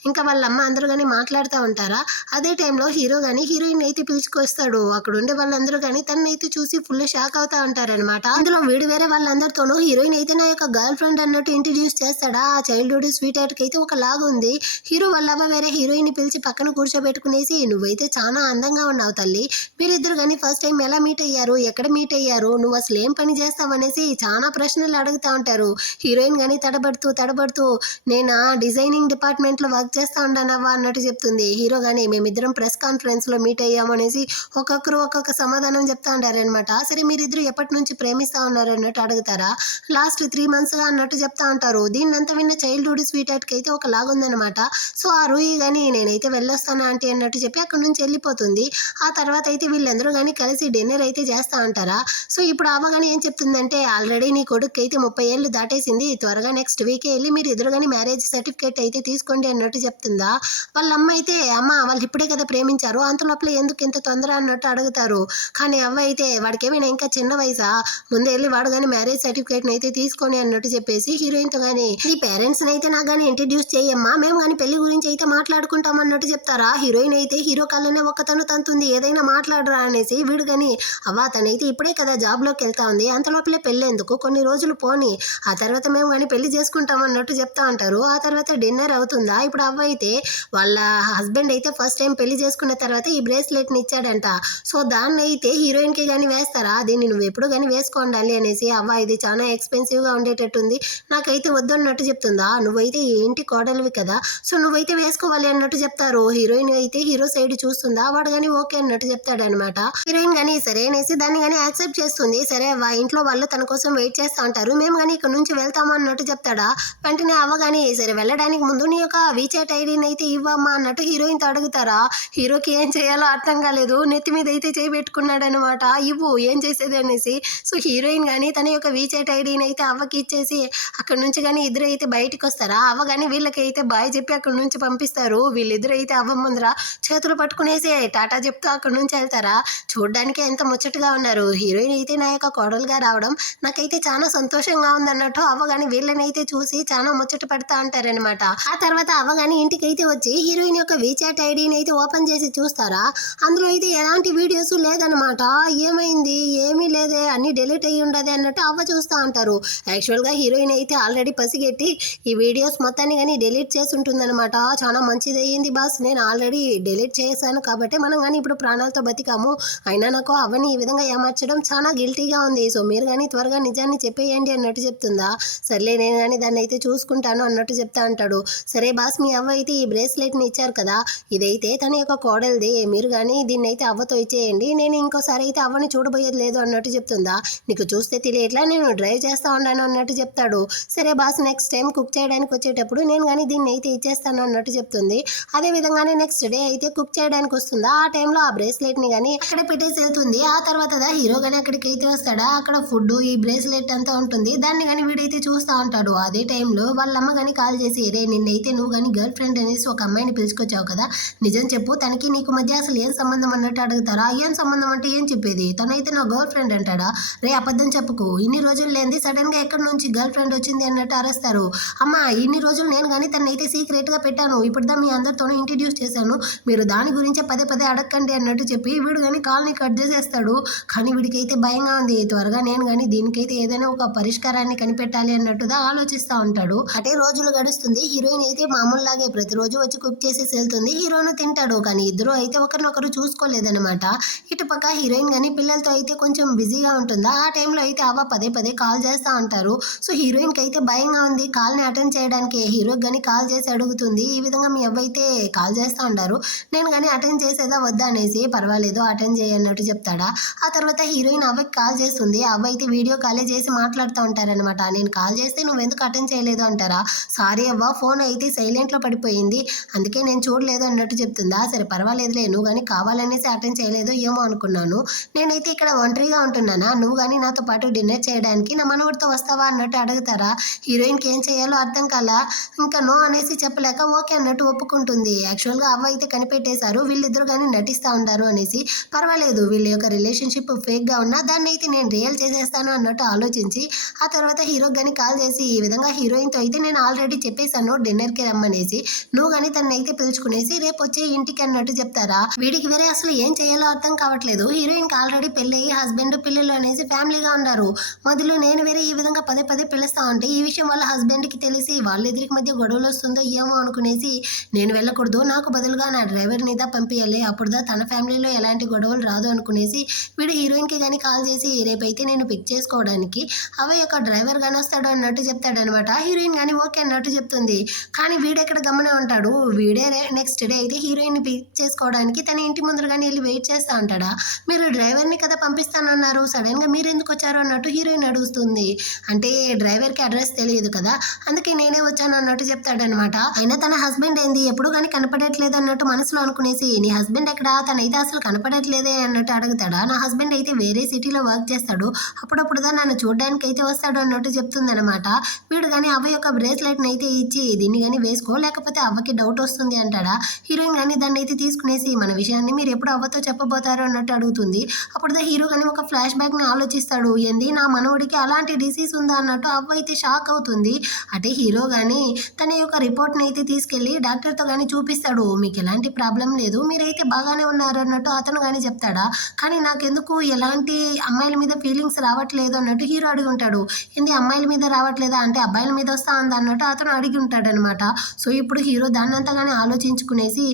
ఇంకా వాళ్ళ అమ్మ అందరూ కానీ మాట్లాడుతూ ఉంటారా. అదే టైంలో హీరో కానీ హీరోయిన్ అయితే పిలుచుకొస్తాడు, అక్కడ ఉండే వాళ్ళందరూ కానీ తనైతే చూసి ఫుల్ షాక్ అవుతా ఉంటారనమాట. అందులో వీడు వేరే వాళ్ళందరితోనూ హీరోయిన్ అయితే నా యొక్క గర్ల్ ఫ్రెండ్ అన్నట్టు ఇంట్రడ్యూస్ చేస్తాడా. ఆ చైల్డ్హుడ్ స్వీట్ హార్ట్కి అయితే ఒక లాగా ఉంది. హీరో వాళ్ళ అవ్వ వేరే హీరోయిన్ పిలిచి పక్కన కూర్చోబెట్టుకునేసి, నువ్వైతే చాలా అందంగా ఉన్నావు తల్లి, మీరిద్దరు కానీ ఫస్ట్ టైం టైం ఎలా మీట్ అయ్యారు, ఎక్కడ మీట్ అయ్యారు, నువ్వు అసలు ఏం పని చేస్తావు అనేసి చాలా ప్రశ్నలు అడుగుతూ ఉంటారు. హీరోయిన్ కానీ తడబడుతూ నేను డిజైనింగ్ డిపార్ట్మెంట్లో వర్క్ చేస్తూ ఉంటానవ్వా అన్నట్టు చెప్తుంది. హీరో కానీ మేమిద్దరం ప్రెస్ కాన్ఫరెన్స్లో మీట్ అయ్యాము అనేసి ఒక్కొక్కరు ఒక్కొక్క సమాధానం చెప్తా ఉంటారనమాట. సరే మీరిద్దరు ఎప్పటి నుంచి ప్రేమిస్తూ ఉన్నారు అన్నట్టు అడుగుతారా, లాస్ట్ 3 monthsగా అన్నట్టు చెప్తా ఉంటారు. దీన్నంతా విన్న చైల్డ్హుడ్ స్వీట్ హార్ట్కి అయితే ఒక లాగుందనమాట. సో ఆ రూహి కానీ నేనైతే వెళ్ళొస్తాను ఆంటీ అన్నట్టు చెప్పి అక్కడి నుంచి వెళ్ళిపోతుంది. ఆ తర్వాత అయితే వీళ్ళందరూ కానీ కలిసి డిన్నర్ అయితే చేస్తూ ఉంటారా. సో ఇప్పుడు అవ్వ కానీ ఏం చెప్తుందంటే, ఆల్రెడీ నీ కొడుకు అయితే 30 ఏళ్ళు దాటేసింది, త్వరగా నెక్స్ట్ వీకే వెళ్ళి మీరు ఎదురు కానీ మ్యారేజ్ సర్టిఫికేట్ అయితే తీసుకోండి అన్నట్టు చెప్తుందా. వాళ్ళ అమ్మ అయితే, అమ్మ వాళ్ళు ఇప్పుడే కదా ప్రేమించారు, అంత లోపల ఎందుకు ఇంత తొందర అన్నట్టు అడుగుతారు. కానీ అవ్వ అయితే వాడికి ఏమైనా ఇంకా చిన్న వయసా, ముందే వెళ్ళి వాడు కానీ మ్యారేజ్ సర్టిఫికేట్ అయితే తీసుకొని అన్నట్టు చెప్పేసి హీరోయిన్తో కానీ నీ పేరెంట్స్ని అయితే నాకు కానీ ఇంట్రడ్యూస్ చేయమ్మా, మేము కానీ పెళ్లి గురించి అయితే మాట్లాడుకుంటాం అన్నట్టు చెప్తారా. హీరోయిన్ అయితే హీరో కళ్ళనే ఒక్కతను తంతుంది, ఏదైనా మాట్లాడరా అనేసి. వీడు కానీ అవ్వ తనైతే ఇప్పుడే కదా జాబ్లోకి వెళ్తా ఉంది, అంత లోపలే పెళ్ళి ఎందుకు, కొన్ని రోజులు పోని, ఆ తర్వాత మేము కానీ పెళ్లి చేసుకుంటాం అన్నట్టు చెప్తా ఉంటారు. ఆ తర్వాత డిన్నర్ అవుతుందా. ఇప్పుడు అవ్వ అయితే వాళ్ళ హస్బెండ్ అయితే ఫస్ట్ టైం పెళ్లి చేసుకున్న తర్వాత ఈ బ్రేస్లెట్ని ఇచ్చాడంట. సో దాన్ని అయితే హీరోయిన్కి కానీ వేస్తారా, దీన్ని నువ్వు ఎప్పుడు కానీ వేసుకోండాలి అనేసి. అవ్వ ఇది చాలా ఎక్స్పెన్సివ్గా ఉండేటట్టుంది, నాకైతే వద్దు అన్నట్టు చెప్తుందా. నువ్వైతే ఈ ఇంటి కోడలివి కదా, సో నువ్వైతే వేసుకోవాలి అన్నట్టు చెప్తారు. హీరోయిన్ అయితే హీరో సైడ్ చూస్తుందా, వాడు కానీ ఓకే అన్నట్టు చెప్తాడనమాట. హీరోయిన్ కానీ సరే అనేసి దాన్ని కానీ యాక్సెప్ట్ చేస్తుంది. సరే ఇంట్లో వాళ్ళు తన కోసం వెయిట్ చేస్తూ ఉంటారు, మేము కానీ ఇక్కడ నుంచి వెళ్తాము అన్నట్టు చెప్తాడా. వెంటనే అవ్వ కానీ సరే వెళ్ళడానికి ముందు నీ యొక్క వీచాట్ ఐడిని అయితే ఇవ్వమ్మా అన్నట్టు హీరోయిన్తో అడుగుతారా. హీరోకి ఏం చేయాలో అర్థం కాలేదు, నెత్తి మీద అయితే చేయి పెట్టుకున్నాడనమాట. ఇవ్వు ఏం చేసేది అనేసి. సో హీరోయిన్ కానీ తన యొక్క వీచాట్ ఐడిని అయితే అవ్వకి ఇచ్చేసి అక్కడ నుంచి కానీ ఇద్దరు అయితే బయటకు వస్తారా. అవ్వ కానీ వీళ్ళకి అయితే బాయ్ చెప్పి అక్కడ నుంచి పంపిస్తారు. వీళ్ళిద్దరు అయితే అవ్వ ముందర చేతులు పట్టుకునేసి టాటా చెప్తూ అక్కడ నుంచి వెళ్తారా. చూడ్డానికి ఎంత ముచ్చటగా ఉన్నారు. హీరోయిన్ అయితే నా యొక్క కోడలుగా రావడం నాకైతే చాలా సంతోషంగా ఉందన్నట్టు అవ్వ కానీ వీళ్ళని అయితే చూసి చాలా ముచ్చట పడతా అంటారనమాట. ఆ తర్వాత అవ్వ కానీ ఇంటికి అయితే వచ్చి హీరోయిన్ యొక్క వీచాట్ ఐడిని అయితే ఓపెన్ చేసి చూస్తారా. అందులో అయితే ఎలాంటి వీడియోస్ లేదనమాట. ఏమైంది, ఏమీ లేదే, అన్ని డిలీట్ అయ్యి ఉండదు అన్నట్టు అవ్వ చూస్తూ ఉంటారు. యాక్చువల్గా హీరోయిన్ అయితే ఆల్రెడీ పసిగెట్టి ఈ వీడియోస్ మొత్తాన్ని కానీ డిలీట్ చేసి ఉంటుందన్నమాట. చాలా మంచిది అయ్యింది బాస్, నేను ఆల్రెడీ డిలీట్ చేశాను కాబట్టి మనం కానీ ఇప్పుడు ప్రాణాలతో బతికాము, అయినా నాకు అవ్వని ఈ విధంగా ఏమార్చడం చాలా గిల్టీగా ఉంది, సో మీరు కానీ త్వరగా నిజాన్ని చెప్పేయండి అన్నట్టు చెప్తుందా. సర్లే నేను కానీ దాన్ని అయితే చూసుకుంటాను అన్నట్టు చెప్తా అంటాడు. సరే బాస్ మీ అవ్వ అయితే ఈ బ్రేస్లెట్ని ఇచ్చారు కదా, ఇదైతే తన యొక్క కోడలిది, మీరు కానీ దీన్ని అయితే అవ్వతో ఇచ్చేయండి, నేను ఇంకోసారి అయితే అవ్వని చూడబోయేది లేదు అన్నట్టు చెప్తుందా. నీకు చూస్తే తెలియట్లా నేను డ్రైవ్ చేస్తా ఉన్నాను అన్నట్టు చెప్తాడు. సరే బాస్ నెక్స్ట్ టైం కుక్ చేయడానికి వచ్చేటప్పుడు నేను కానీ దీన్ని అయితే ఇచ్చేస్తాను అన్నట్టు చెప్తుంది. అదే విధంగానే నెక్స్ట్ డే అయితే కుక్ చేయడానికి వస్తుందా, ఆ టైంలో ఆ బ్రేస్లెట్ని కానీ అక్కడ పెట్టేసి వెళ్తుంది. ఆ తర్వాత హీరో కానీ అక్కడికి అయితే వస్తాడా, అక్కడ ఫుడ్ ఈ బ్రేస్లెట్ అంతా ఉంటుంది, దాన్ని కానీ వీడైతే చూస్తూ ఉంటాడు. అదే టైంలో వాళ్ళ అమ్మ కానీ కాల్ చేసి, రే నిన్నైతే నువ్వు కానీ గర్ల్ ఫ్రెండ్ అనేసి ఒక అమ్మాయిని పిలుచుకొచ్చావు కదా, నిజం చెప్పు, తనకి నీకు మధ్య అసలు ఏం సంబంధం అన్నట్టు అడుగుతారా. ఏం సంబంధం అంటే ఏం చెప్పేది, తనైతే నా గర్ల్ ఫ్రెండ్ అంటాడా. రే అబద్ధం చెప్పుకు, ఇన్ని రోజులు లేనిది సడన్గా ఎక్కడి నుంచి గర్ల్ ఫ్రెండ్ వచ్చింది అన్నట్టు అరుస్తారు. అమ్మ ఇన్ని రోజులు నేను కానీ తనైతే సీక్రెట్గా పెట్టాను, ఇప్పుడుదా మీ అందరితోనూ ఇంట్రడ్యూస్ చేశాను, మీరు దాని గురించే పదే అడగండి అన్నట్టు చెప్పి వీడు కానీ కాల్ని కట్ చేసేస్తాడు. కానీ వీడికైతే భయంగా ఉంది, త్వరగా నేను కానీ దీనికైతే ఏదైనా ఒక పరిష్కారాన్ని కనిపెట్టాలి అన్నట్టుగా ఆలోచిస్తూ ఉంటాడు. అటే రోజులు గడుస్తుంది. హీరోయిన్ అయితే మామూలులాగే ప్రతిరోజు వచ్చి కుక్ చేసేసి వెళ్తుంది, హీరోను తింటాడు. కానీ ఇద్దరు అయితే ఒకరినొకరు చూసుకోలేదన్నమాట. ఇటుపక్క హీరోయిన్ కానీ పిల్లలతో అయితే కొంచెం బిజీగా ఉంటుందా. ఆ టైంలో అయితే అవ్వ పదే కాల్ చేస్తూ ఉంటారు. సో హీరోయిన్కి అయితే భయంగా ఉంది కాల్ని అటెండ్ చేయడానికి. హీరోకి కానీ కాల్ చేసి అడుగుతుంది, ఈ విధంగా మీ అవ్వ అయితే కాల్ చేస్తూ ఉంటారు, నేను కానీ అటెండ్ చేసేదా వద్దా అనేసి. పర్వాలేదు అటెండ్ చేయన్నట్టు చెప్తాడా. ఆ తర్వాత హీరోయిన్ అవ్వకి కాల్ చేస్తుంది. అవ్వ అయితే వీడియో కాలే చేసి మాట్లాడుతూ ఉంటారనమాట. నేను కాల్ చేస్తే నువ్వు ఎందుకు అటెండ్ చేయలేదు అంటారా. సారీ అవ్వ ఫోన్ అయితే సైలెంట్లో పడిపోయింది, అందుకే నేను చూడలేదు అన్నట్టు చెప్తుందా. సరే పర్వాలేదులే, నువ్వు కానీ కావాలనేసి అటెండ్ చేయలేదు ఏమో అనుకున్నాను, నేనైతే ఇక్కడ ఒంటరిగా ఉంటున్నానా, నువ్వు కానీ నాతో పాటు డిన్నర్ చేయడానికి నా మనవడితో వస్తావా అన్నట్టు అడుగుతారా. హీరోయిన్కి ఏం చేయాలో అర్థం కాలా, ఇంకా నో అనేసి చెప్పలేక ఓకే అన్నట్టు ఒప్పుకుంటుంది. యాక్చువల్గా అవ్వ అయితే కనిపెట్టేశారు వీళ్ళిద్దరు కానీ నటిస్తూ ఉంటారు అనేసి. పర్వాలేదు వీళ్ళ యొక్క రిలేషన్షిప్ ఫేక్గా ఉన్నా దాన్ని అయితే నేను రియల్ చేసేస్తాను అన్నట్టు ఆలోచించి ఆ తర్వాత హీరోకి కానీ కాల్ చేసి, ఈ విధంగా హీరోయిన్తో అయితే నేను ఆల్రెడీ చెప్పేశాను డిన్నర్కి రమ్మనేసి, నువ్వు కానీ తను అయితే పిలుచుకునేసి రేపు వచ్చే ఇంటికి అన్నట్టు చెప్తారా. వీడికి వేరే అసలు ఏం చేయాలో అర్థం కావట్లేదు. హీరోయిన్కి ఆల్రెడీ పెళ్ళయి హస్బెండ్ పిల్లలు అనేసి ఫ్యామిలీగా ఉన్నారు, మొదలు నేను వేరే ఈ విధంగా పదే పిలుస్తా ఉంటే ఈ విషయం వాళ్ళ హస్బెండ్కి తెలిసి వాళ్ళిద్దరికి మధ్య గొడవలు వస్తుందో ఏమో అనుకునేసి, నేను వెళ్ళకూడదు, నాకు బదులుగా నా డ్రైవర్ని దా పంపించాలి, అప్పుడుదా తన ఫ్యామిలీలో ఎలాంటి గొడవలు రాదు అనుకుని అనుకునేసి వీడు హీరోయిన్కి కానీ కాల్ చేసి రేపైతే నేను పిక్ చేసుకోవడానికి అవ యొక్క డ్రైవర్ కానీ వస్తాడు అన్నట్టు చెప్తాడనమాట. హీరోయిన్ కానీ ఓకే అన్నట్టు చెప్తుంది. కానీ వీడెక్కడ గమనే ఉంటాడు. వీడే నెక్స్ట్ డే అయితే హీరోయిన్ని పిక్ చేసుకోవడానికి తన ఇంటి ముందరగానే వెళ్ళి వెయిట్ చేస్తూ ఉంటాడా. మీరు డ్రైవర్ని కదా పంపిస్తానన్నారు, సడన్గా మీరు ఎందుకు వచ్చారు అన్నట్టు హీరోయిన్ అడుగుతుంది. అంటే డ్రైవర్కి అడ్రస్ తెలియదు కదా, అందుకే నేనే వచ్చాను అన్నట్టు చెప్తాడనమాట. అయినా తన హస్బెండ్ ఏంది ఎప్పుడు కానీ కనపడట్లేదు అన్నట్టు మనసులో అనుకునేసి నీ హస్బెండ్ ఎక్కడ, తనైతే అసలు కనపడట్లేదే అన్నట్టు అడుగుతాడా. నా హస్బెండ్ అయితే వేరే సిటీలో వర్క్ చేస్తాడు, అప్పుడప్పుడుదా నన్ను చూడడానికి అయితే వస్తాడు అన్నట్టు చెప్తుందనమాట. వీడు కానీ అవ్వ యొక్క బ్రేస్లెట్ని అయితే ఇచ్చి దీన్ని కానీ వేసుకో లేకపోతే అవ్వకి డౌట్ వస్తుంది అంటాడా. హీరోయిన్ కానీ దాన్ని అయితే తీసుకునేసి మన విషయాన్ని మీరు ఎప్పుడు అవ్వతో చెప్పబోతారు అన్నట్టు అడుగుతుంది. అప్పుడుదా హీరో కానీ ఒక ఫ్లాష్ బ్యాక్ని ఆలోచిస్తాడు. ఏంది నా మనవడికి అలాంటి డిసీజ్ ఉందా అన్నట్టు అవ్వ అయితే షాక్ అవుతుంది. అంటే హీరో కానీ తన యొక్క రిపోర్ట్ని అయితే తీసుకెళ్ళి డాక్టర్తో కానీ చూపిస్తాడు. మీకు ఎలాంటి ప్రాబ్లం లేదు, మీరైతే బాగానే ఉన్నారు అన్నట్టు అతను కానీ చెప్తాడా. కానీ నాకెందుకు ఎలాంటి అమ్మాయిల మీద ఫీలింగ్స్ రావట్లేదు అన్నట్టు హీరో అడిగి ఉంటాడు. ఏంది అమ్మాయిల మీద రావట్లేదా అంటే అబ్బాయిల మీద వస్తా ఉంది అన్నట్టు అతను అడిగి ఉంటాడనమాట. సో ఇప్పుడు హీరో దాన్నంతగానే ఆలోచించుకునేసి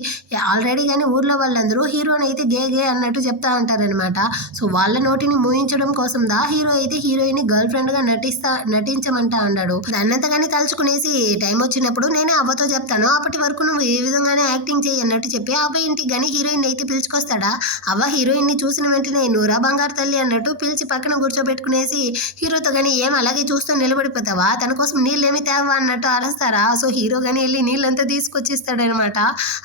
ఆల్రెడీ కానీ ఊర్లో వాళ్ళందరూ హీరోని అయితే గే గే అన్నట్టు చెప్తా ఉంటారనమాట. సో వాళ్ళ నోటిని మూయించడం కోసం హీరో అయితే హీరోయిన్ గర్ల్ ఫ్రెండ్గా నటించమంటా అన్నాడు. దాన్నంతగానే తలుచుకునేసి టైం వచ్చినప్పుడు నేనే అవ్వతో చెప్తాను, అప్పటి వరకు నువ్వు ఏ విధంగానే యాక్టింగ్ చేయి అన్నట్టు చెప్పి అవ్వ ఇంటికి కానీ హీరోయిన్ అయితే పిలుచుకొస్తాడా. అవ్వ హీరోయిన్ని చూసిన వెంటనే నూరా బంగారు తల్లి అన్నట్టు పిలిచి పక్కన కూర్చోబెట్టుకునేసి హీరోతో కానీ ఏం అలాగే చూస్తూ నిలబడిపోతావా, తన కోసం నీళ్ళు ఏమి తేవా అన్నట్టు అరుస్తారా. సో హీరో కానీ వెళ్ళి నీళ్ళంతా తీసుకొచ్చిస్తాడనమాట.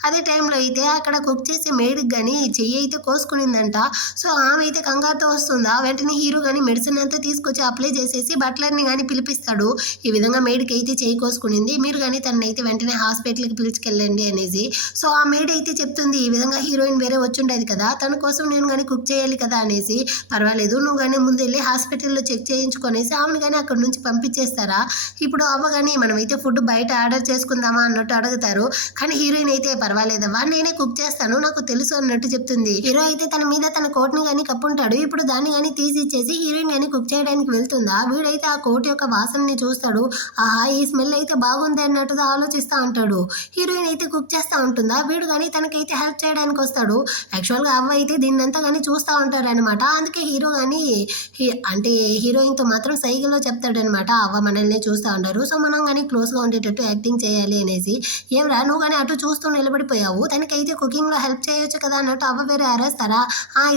అదే టైంలో అయితే అక్కడ కుక్ చేసి మేడికి కానీ చెయ్యి అయితే కోసుకునిందంట. సో ఆమె అయితే కంగారుతో వస్తుందా, వెంటనే హీరో కానీ మెడిసిన్ అంతా తీసుకొచ్చి అప్లై చేసేసి బట్లర్ని కానీ పిలిపిస్తాడు. ఈ విధంగా మేడికి అయితే చెయ్యి కోసుకునింది, మీరు కానీ తనని అయితే వెంటనే హాస్పిటల్కి పిలుచుకెళ్ళండి అనేసి. సో ఆ మేడ్ అయితే చెప్తుంది ఈ విధంగా హీరోయిన్ వేరే వచ్చుండేది కదా, తన కోసం నేను కానీ కుక్ చేయాలి కదా అనేసి. పర్వాలేదు నువ్వు కానీ ముందు వెళ్ళి హాస్పిటల్లో చెక్ చేయించుకొనేసి ఆమెను కానీ అక్కడ నుంచి పంపించేస్తారా. ఇప్పుడు అవ్వ కానీ మనమైతే ఫుడ్ బయట ఆర్డర్ చేసుకుందామా అన్నట్టు అడుగుతారు. కానీ హీరోయిన్ అయితే పర్వాలేదవ్వా నేనే కుక్ చేస్తాను, నాకు తెలుసు అన్నట్టు చెప్తుంది. హీరో అయితే తన మీద తన కోట్ని కానీ కప్పుంటాడు. ఇప్పుడు దాన్ని కానీ తీసి ఇచ్చేసి హీరోయిన్ కానీ కుక్ చేయడానికి వెళ్తుందా. వీడైతే ఆ కోట్ యొక్క వాసనని చూస్తాడు. ఆహా ఈ స్మెల్ అయితే బాగుంది అన్నట్టుగా ఆలోచిస్తూ ఉంటాడు. హీరోయిన్ అయితే కుక్ చేస్తూ ఉంటుందా, వీడు కానీ తనకైతే హెల్ప్ చేయడానికి వస్తాడు. యాక్చువల్గా అవ్వ అయితే దీన్నంతా కానీ చూస్తూ ఉంటారనమాట. అందుకే హీరో కానీ అంటే హీరోయిన్తో మాత్రం సైకిల్లో చెప్తాడనమాట, అవ్వ మనల్ని చూస్తూ ఉంటారు, సో మనం కానీ క్లోజ్గా ఉండేటట్టు యాక్టింగ్ చేయాలి అనేసి. ఏమరా నువ్వు కానీ అటు చూస్తూ నిలబడిపోయావు, తనకైతే కుకింగ్లో హెల్ప్ చేయొచ్చు కదా అన్నట్టు అవ్వ వేరే అరేస్తారా.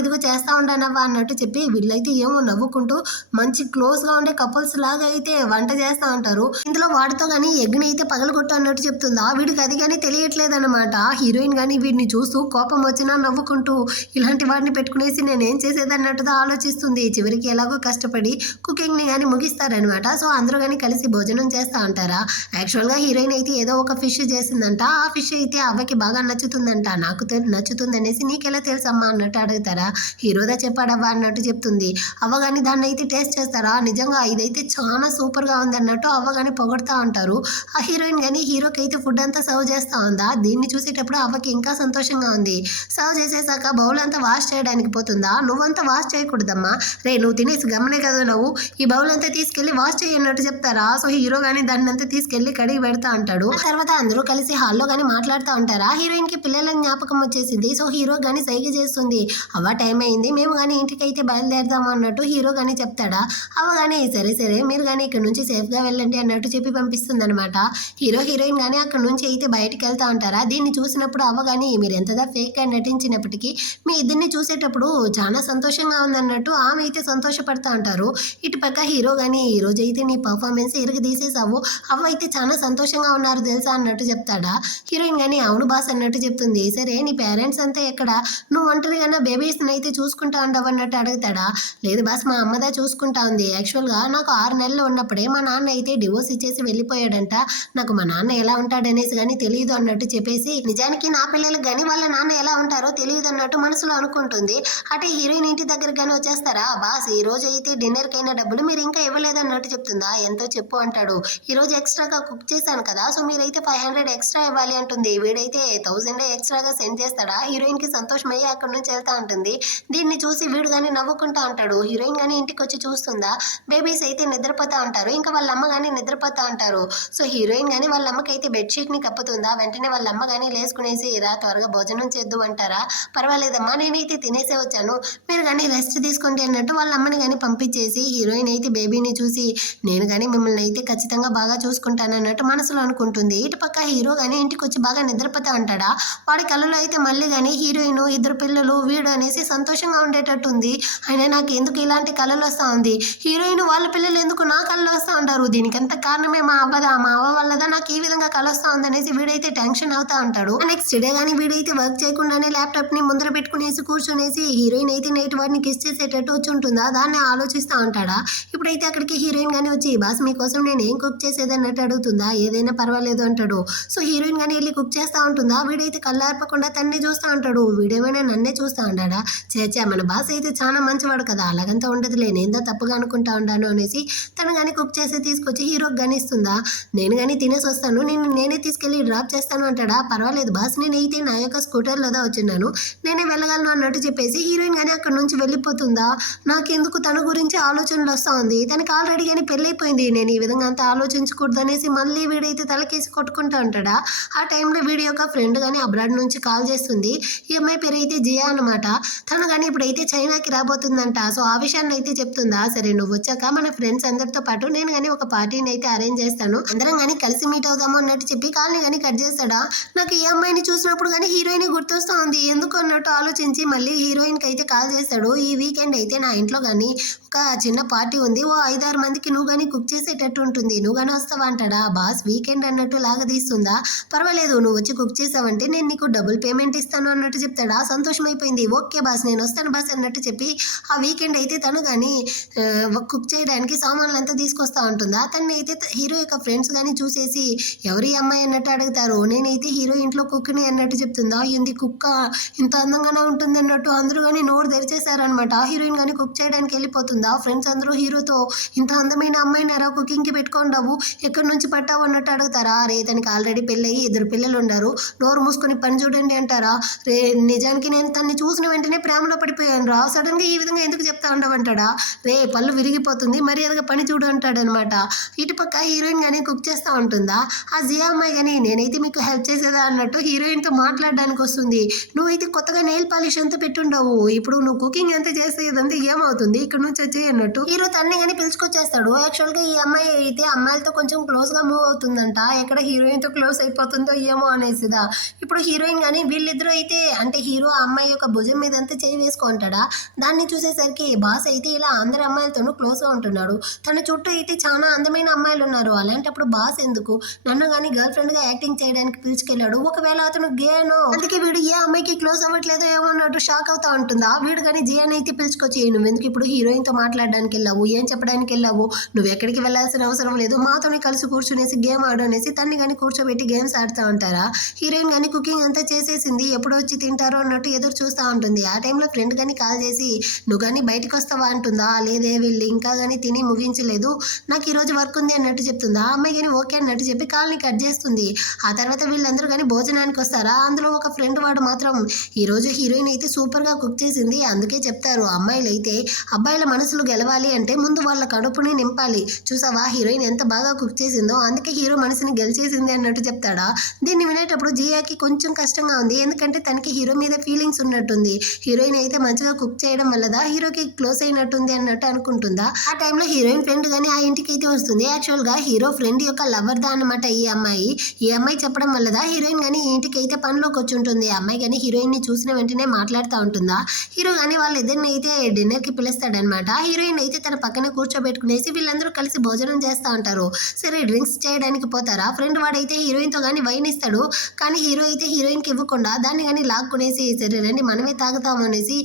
ఇదిగో చేస్తూ ఉంటానవ్వ అన్నట్టు చెప్పి వీళ్ళైతే ఏమో నవ్వుకుంటూ మంచి క్లోజ్గా ఉండే కపుల్స్ లాగా అయితే వంట చేస్తూ ఉంటారు. ఇందులో వాడితో కానీ ఎగ్ని అయితే పగలగొట్టు అన్నట్టు చెప్తుందా. వీడికి అది కానీ తెలియట్లేదు అనమాట. హీరోయిన్ కానీ వీడిని చూస్తూ కోపం వచ్చినా నవ్వుకుంటూ ఇలాంటి వాడిని పెట్టుకునేసి నేనేం చేసేది అన్నట్టుగా ఆలోచిస్తుంది. చివరికి ఎలాగో కష్టపడి కుకింగ్ని కానీ ముగిస్తారనమాట. సో అందరూ కానీ కలిసి భోజనం చేస్తూ ఉంటారా. యాక్చువల్గా హీరోయిన్ అయితే ఏదో ఒక ఫిష్ చేసిందంట. ఆ ఫిష్ అయితే అవ్వకి బాగా నచ్చుతుందంట. నాకు నచ్చుతుంది అనేసి నీకెలా తెలుసమ్మా అన్నట్టు అడుగుతారా. హీరోదా చెప్పాడవ్వ అన్నట్టు చెప్తుంది. అవ్వ కానీ దాన్ని అయితే టేస్ట్ చేస్తారా, నిజంగా ఇదైతే చాలా సూపర్గా ఉంది అన్నట్టు అవ్వ కానీ పొగడుతూ ఉంటారు. ఆ హీరోయిన్ కానీ హీరోకి అయితే ఫుడ్ అంతా సర్వ్ చేస్తూ ఉందా. దీన్ని చూసేటప్పుడు అవ్వకి ఇంకా సంతోషంగా ఉంది. సర్వ్ చేసేసాక బౌల్ అంతా వాష్ చేయడానికి పోతుందా. నువ్వంతా వాష్ చేయకూడదమ్మా, రే నువ్వు తినేసి గమనే కదా నువ్వు, ఈ బౌల్ అంతా తీసుకెళ్ళి వాష్ చేయన్నట్టు చెప్తారా. సో హీరో కానీ దాన్ని అంతా తీసుకెళ్ళి కడిగి పెడతా అంటాడు. ఆ తర్వాత అందరూ కలిసి హాల్లో కానీ మాట్లాడుతూ ఉంటారా. హీరోయిన్ కి పిల్లల జ్ఞాపకం వచ్చేసింది. సో హీరో కానీ సైగ చేస్తుంది, అవ్వ టైం అయింది మేము కానీ ఇంటికి అయితే బయలుదేరదాము అన్నట్టు హీరో కానీ చెప్తాడా. అవ్వ కానీ సరే సరే మీరు కానీ ఇక్కడ నుంచి సేఫ్గా వెళ్ళండి అన్నట్టు చెప్పి పంపిస్తుంది అనమాట. హీరోయిన్ కానీ అక్కడ నుంచి అయితే బయటకు వెళ్తా ఉంటారా. దీన్ని చూసినప్పుడు అవ్వ కానీ మీరు ఎంతగా ఫేక్గా నటించినప్పటికీ మీ ఇద్దరిని చూసేటప్పుడు చాలా సంతోషంగా ఉందన్నట్టు ఆమె అయితే సంతోషపడతా ఉంటారు. ఇటు పక్క హీరో కానీ ఈరోజు అయితే నీ పర్ఫార్మెన్స్ ఇరుగు తీసేసావు, అవ్వ అయితే చాలా సంతోషంగా ఉన్నారు తెలుసా అన్నట్టు చెప్తాడా. హీరోయిన్ కానీ అవును బాస్ అన్నట్టు చెప్తుంది. సరే నీ పేరెంట్స్ అంతా ఎక్కడ, నువ్వు ఒంటరిగా బేబీస్ని అయితే చూసుకుంటా ఉండవు అన్నట్టు అడుగుతాడా. లేదు బాస్ మా అమ్మదా చూసుకుంటా ఉంది. యాక్చువల్గా నాకు 6 నెలలు ఉన్నప్పుడే మా నాన్న అయితే డివోర్స్ ఇచ్చేసి వెళ్ళిపోయాడంట. నాకు మా నాన్న ఎలా ఉంటాడనేసి కానీ తెలియదు అన్నట్టు చెప్పేసి నిజానికి నా పిల్లలకు కానీ వాళ్ళ నాన్న ఎలా ఉంటారో తెలియదు అన్నట్టు మనసులో అనుకుంటుంది. అంటే హీరోయిన్ ఇంటి దగ్గర కానీ వచ్చేస్తారా. బాస్ ఈ రోజు అయితే డిన్నర్కి అయిన డబ్బులు మీరు ఇంకా ఇవ్వలేదు అన్నట్టు చెప్తుందా. ఎంతో చెప్పు అంటాడు. ఈరోజు ఎక్స్ట్రాగా కుక్ చేశాను కదా, సో మీరైతే 500 ఎక్స్ట్రా ఇవ్వాలి అంటుంది. వీడైతే 1000 ఎక్స్ట్రాగా సెండ్ చేస్తాడా. హీరోయిన్కి సంతోషమయ్యి అక్కడి నుంచి వెళ్తా ఉంటుంది. దీన్ని చూసి వీడు కానీ నవ్వుకుంటా ఉంటాడు. హీరోయిన్ కానీ ఇంటికి వచ్చి చూస్తుందా. బేబీస్ అయితే నిద్రపోతా ఉంటారు, ఇంకా వాళ్ళ అమ్మ కానీ నిద్రపోతా ఉంటారు. సో హీరోయిన్ కానీ వాళ్ళ అమ్మకైతే బెడ్షీట్ని కప్పుతుందా. వెంటనే వాళ్ళ అమ్మ కానీ లేసుకునేసి రా త్వరగా భోజనం చేద్దు అంటారా. పర్వాలేదమ్మా నేనైతే తినేసే వచ్చాను, మీరు కానీ రెస్ట్ తీసుకోండి అన్నట్టు వాళ్ళ అమ్మని కానీ పంపించేసి హీరోయిన్ అయితే బేబీని చూసి నేను కానీ మిమ్మల్ని అయితే ఖచ్చితంగా బాగా చూసుకుంటాను అన్నట్టు మనసులో అనుకుంటుంది. ఇటు పక్క హీరో కానీ ఇంటికి వచ్చి బాగా నిద్రపోతా ఉంటాడా. వాడి కళ్ళలో అయితే మళ్ళీ కానీ హీరోయిన్, ఇద్దరు పిల్లలు, వీడు అనేసి సంతోషంగా ఉండేటట్టుంది. అయినా నాకు ఎందుకు ఇలాంటి కళలు వస్తూ ఉంది, హీరోయిన్ వాళ్ళ పిల్లలు ఎందుకు నా కళ్ళు వస్తూ ఉంటారు, దీనికంత కారణమే మా అవ్వ వల్లదా నాకు ఈ విధంగా కళ వస్తూ ఉంది అనేసి వీడైతే టెన్షన్ అవుతా ఉంటాడు. నెక్స్ట్ డే కానీ వీడైతే వర్క్ చేయకుండానే ల్యాప్టాప్ ని ముందర పెట్టుకునేసి కూర్చునేసి హీరోయిన్ అయితే నైట్ వాడిని కిస్ చేసేటట్టు వచ్చి ఉంటుందా, దాన్ని ఆలోచిస్తూ ఉంటాడా. ఇప్పుడైతే అక్కడికి హీరోయిన్ కానీ వచ్చి బాస్ మీకోసం నేను ఏం కుక్ చేసేది అన్నట్టు అడుగుతుందా. ఏదైనా పర్వాలేదు అంటాడు. సో హీరోయిన్ కానీ వెళ్ళి కుక్ చేస్తూ ఉంటుందా. వీడైతే కళ్ళార్పకుండా తన్నే చూస్తూ ఉంటాడు. వీడేమైనా నన్నే చూస్తూ ఉంటాడా. చేచా మన బాస్ అయితే చాలా మంచివాడు కదా, అలాగంతా ఉండదులే, నేందా తప్పుగా అనుకుంటా ఉంటాను అనేసి తను కానీ కుక్ చేసి తీసుకొచ్చి హీరోకి కానీ ఇస్తుందా. నేను కానీ తినేసి వస్తాను, నేనే తీసుకెళ్ళి డ్రాప్ చేస్తాను అంటాడా. పర్వాలేదు బాస్, నేనైతే నా యొక్క స్కూటర్లోదా వచ్చిన్నాను, నేనే వెళ్ళగలను అన్నట్టు చెప్పేసి హీరోయిన్ కానీ అక్కడ నుంచి వెళ్ళిపోతుందా. నాకెందుకు తన గురించి ఆలోచనలు వస్తూ ఉంది, తనకి ఆల్రెడీ కానీ పెళ్ళైపోయింది, నేను ఈ విధంగా అంతా ఆలోచించకూడదు అనేసి మళ్ళీ వీడైతే తలకేసి కొట్టుకుంటూ ఉంటాడా. ఆ టైంలో వీడి యొక్క ఫ్రెండ్ కానీ అబ్రాడ్ నుంచి కాల్ చేస్తుంది. ఈ అమ్మాయి పేరు అయితే జియా అనమాట. తను కానీ ఇప్పుడైతే చైనాకి రాబోతుందంట. సో ఆ విషయాన్ని అయితే చెప్తుందా. సరే నువ్వు వచ్చాక మన ఫ్రెండ్స్ అందరితో పాటు నేను కానీ ఒక పార్టీని అయితే అరేంజ్ చేస్తాను, అందరం కానీ కలిసి మీట్ అవుదాము అన్నట్టు చెప్పి కాల్ని కానీ కట్ చేస్తాడా. నాకు ఈ అమ్మాయిని చూసినప్పుడు కానీ హీరోయిన్ గుర్తొస్తూ ఉంది ఎందుకు అన్నట్టు ఆలోచించి మళ్ళీ హీరోయిన్కి అయితే కాల్ చేస్తాడు. ఈ వీకెండ్ అయితే నా ఇంట్లో కానీ ఒక చిన్న పార్టీ ఉంది, ఓ 5-6 మందికి నువ్వు కానీ కుక్ చేసేటట్టు ఉంటుంది, నువ్వు కానీ వస్తావా అంటాడా. బాస్ వీకెండ్ అన్నట్టు లాగా తీస్తుందా. పర్వాలేదు నువ్వు వచ్చి కుక్ చేసావంటే నేను నీకు డబుల్ పేమెంట్ ఇస్తాను అన్నట్టు చెప్తాడా. సంతోషం అయిపోయింది. ఓకే బాస్ నేను వస్తాను బాస్ అన్నట్టు చెప్పి ఆ వీకెండ్ అయితే తను కానీ కుక్ చేయడానికి సామాన్లంతా తీసుకొస్తా ఉంటుందా. తన్ని అయితే హీరో యొక్క ఫ్రెండ్స్ కానీ చూసేసి ఎవరి అమ్మాయి అన్నట్టు అడుగుతారు. నేనైతే హీరో ఇంట్లో కుక్ని అన్నట్టు చెప్తుందా. ఏంది కుక్క ఇంత అందంగానే ఉంటుంది అన్నట్టు అందరూ కానీ నోరు తెరిచేశారనమాట. హీరోయిన్ కానీ కుక్ చేయడానికి వెళ్ళిపోతుందా. ఫ్రెండ్స్ అందరూ హీరోతో ఇంత అందమైన అమ్మాయినారా కుకింగ్కి పెట్టుకోండావు, ఎక్కడి నుంచి పట్టావు అన్నట్టు అడుగుతారా. రే తనకి ఆల్రెడీ పెళ్ళయి 2 పిల్లలు ఉన్నారు, నోరు మూసుకొని పని చూడండి అంటారా. రే నిజానికి నేను తన్ని చూసిన వెంటనే ప్రేమలో పడిపోయాను రా, సడన్గా ఈ విధంగా ఎందుకు చెప్తా ఉండవంటాడా. రే పళ్ళు విరిగిపోతుంది, మర్యాదగా పని చూడు అంటాడనమాట. ఇటు పక్క హీరోయిన్ కానీ కుక్ చేస్తూ ఉంటుందా. ఆ జియా అమ్మాయి కానీ నేనైతే మీకు హెల్ప్ చేసేదా అన్నట్టు హీరోయిన్తో మాట్లాడడానికి వస్తుంది. నువ్వైతే కొత్తగా నెయిల్ పాలిష్ అంతా పెట్టుండవు, ఇప్పుడు నువ్వు కుకింగ్ ఎంత చేస్తే ఇదంతా ఏమవుతుంది, ఇక్కడ నుంచి వచ్చి అన్నట్టు హీరో తన్ని కానీ పిలుచుకొచ్చేస్తాడు. యాక్చువల్గా ఈ అమ్మాయి అయితే అమ్మాయిలతో కొంచెం క్లోజ్గా మూవ్ అవుతుందంట, ఎక్కడ హీరోయిన్తో క్లోజ్ అయిపోతుందో ఏమో అనేసిదా. ఇప్పుడు హీరోయిన్ కానీ వీళ్ళిద్దరూ అయితే అంటే హీరో ఆ అమ్మాయి యొక్క భుజం మీద అంతా చేయి వేసుకుంటాడా. దాన్ని చూసేసరికి బాస్ అయితే ఇలా అందరి అమ్మాయిలతోనూ క్లోజ్గా ఉంటున్నాడు, తన చుట్టూ అయితే చాలా అందమైన అమ్మాయిలు ఉన్నారు, అలాంటప్పుడు బాస్ ఎందుకు నన్ను కానీ గర్ల్ ఫ్రెండ్గా యాక్టింగ్ చేయడానికి పిలుచుకెళ్ళాడు. ఒకవేళ అతను గేనో అందుకే వీడు ఏ అమ్మాయికి క్లోజ్ అవ్వట్లేదో ఏమో అన్నట్టు షాక్ అవుతా ఉంటుందా. వీడు కానీ జియాని అయితే పిలుచుకొచ్చి నువ్వెందుకు ఇప్పుడు హీరోయిన్తో మాట్లాడడానికి వెళ్ళావు, ఏం చెప్పడానికి వెళ్ళావు, నువ్వు ఎక్కడికి వెళ్ళాల్సిన అవసరం లేదు, మాతోనే కలిసి కూర్చునేసి గేమ్ ఆడు అనేసి తన్ని కానీ కూర్చోబెట్టి గేమ్స్ ఆడుతూ ఉంటారా. హీరోయిన్ కానీ కుకింగ్ అంతా చేసేసింది, ఎప్పుడు వచ్చి తింటారో అన్నట్టు ఎదురు చూస్తూ ఉంటుంది. ఆ టైంలో ఫ్రెండ్ కానీ కాల్ చేసి నువ్వు కానీ బయటకు వస్తావా అంటుందా. లేదే వెళ్ళి ఇంకా కానీ తిని ముగించలేదు, నాకు ఈరోజు వర్క్ ఉంది అన్నట్టు చెప్తుందా. ఆ అమ్మాయి కానీ ఓకే అన్నట్టు చెప్పి కాల్ని కట్ చేస్తుంది. ఆ తర్వాత వీళ్ళందరూ కానీ భోజనానికి వస్తారా. అందులో ఒక ఫ్రెండ్ వాడు మాత్రం ఈరోజు హీరోయిన్ అయితే సూపర్గా కుక్ చేసింది, అందుకే చెప్తారు అమ్మాయిలు అయితే అబ్బాయిల మనసులు గెలవాలి అంటే ముందు వాళ్ళ కడుపుని నింపాలి, చూసావా హీరోయిన్ ఎంత బాగా కుక్ చేసిందో అందుకే హీరో మనసుని గెలిచేసింది అన్నట్టు చెప్తాడా. దీన్ని వినేటప్పుడు జియాకి కొంచెం కష్టంగా ఉంది, ఎందుకంటే తనకి హీరో మీద ఫీలింగ్స్ ఉన్నట్టుంది. హీరోయిన్ అయితే మంచిగా కుక్ చేయడం వల్లదా హీరోకి క్లోజ్ అయినట్టుంది అన్నట్టు అనుకుంటుందా. ఆ టైంలో హీరోయిన్ ఫ్రెండ్ కానీ ఆ ఇంటికి అయితే వస్తుంది. యాక్చువల్గా హీరో ఫ్రెండ్ యొక్క లవర్దా అనమాట ఈ అమ్మాయి చెప్పడం వల్లదా హీరోయిన్ కానీ ఈ ఇంటికి అయితే పనిలోకి వచ్చి ఉంటుంది. ఆ అమ్మాయి కానీ హీరోయిన్ ని చూసిన వెంటనే మాట్లాడుతూ ఉంటుందా. హీరో కానీ వాళ్ళిద్దరిని అయితే డిన్నర్కి పిలుస్తాడనమాట. హీరోయిన్ అయితే తన పక్కన కూర్చోబెట్టుకునేసి వీళ్ళందరూ కలిసి భోజనం చేస్తూ ఉంటారు. సరే డ్రింక్స్ చేయడానికి పోతారా. ఫ్రెండ్ వాడైతే హీరోయిన్తో కానీ వైన్ ఇస్తాడు, కానీ హీరో అయితే హీరోయిన్కి ఇవ్వకుండా దాన్ని కానీ లాక్కునేసి సరే రండి మనమే తాగుతాము అనేసి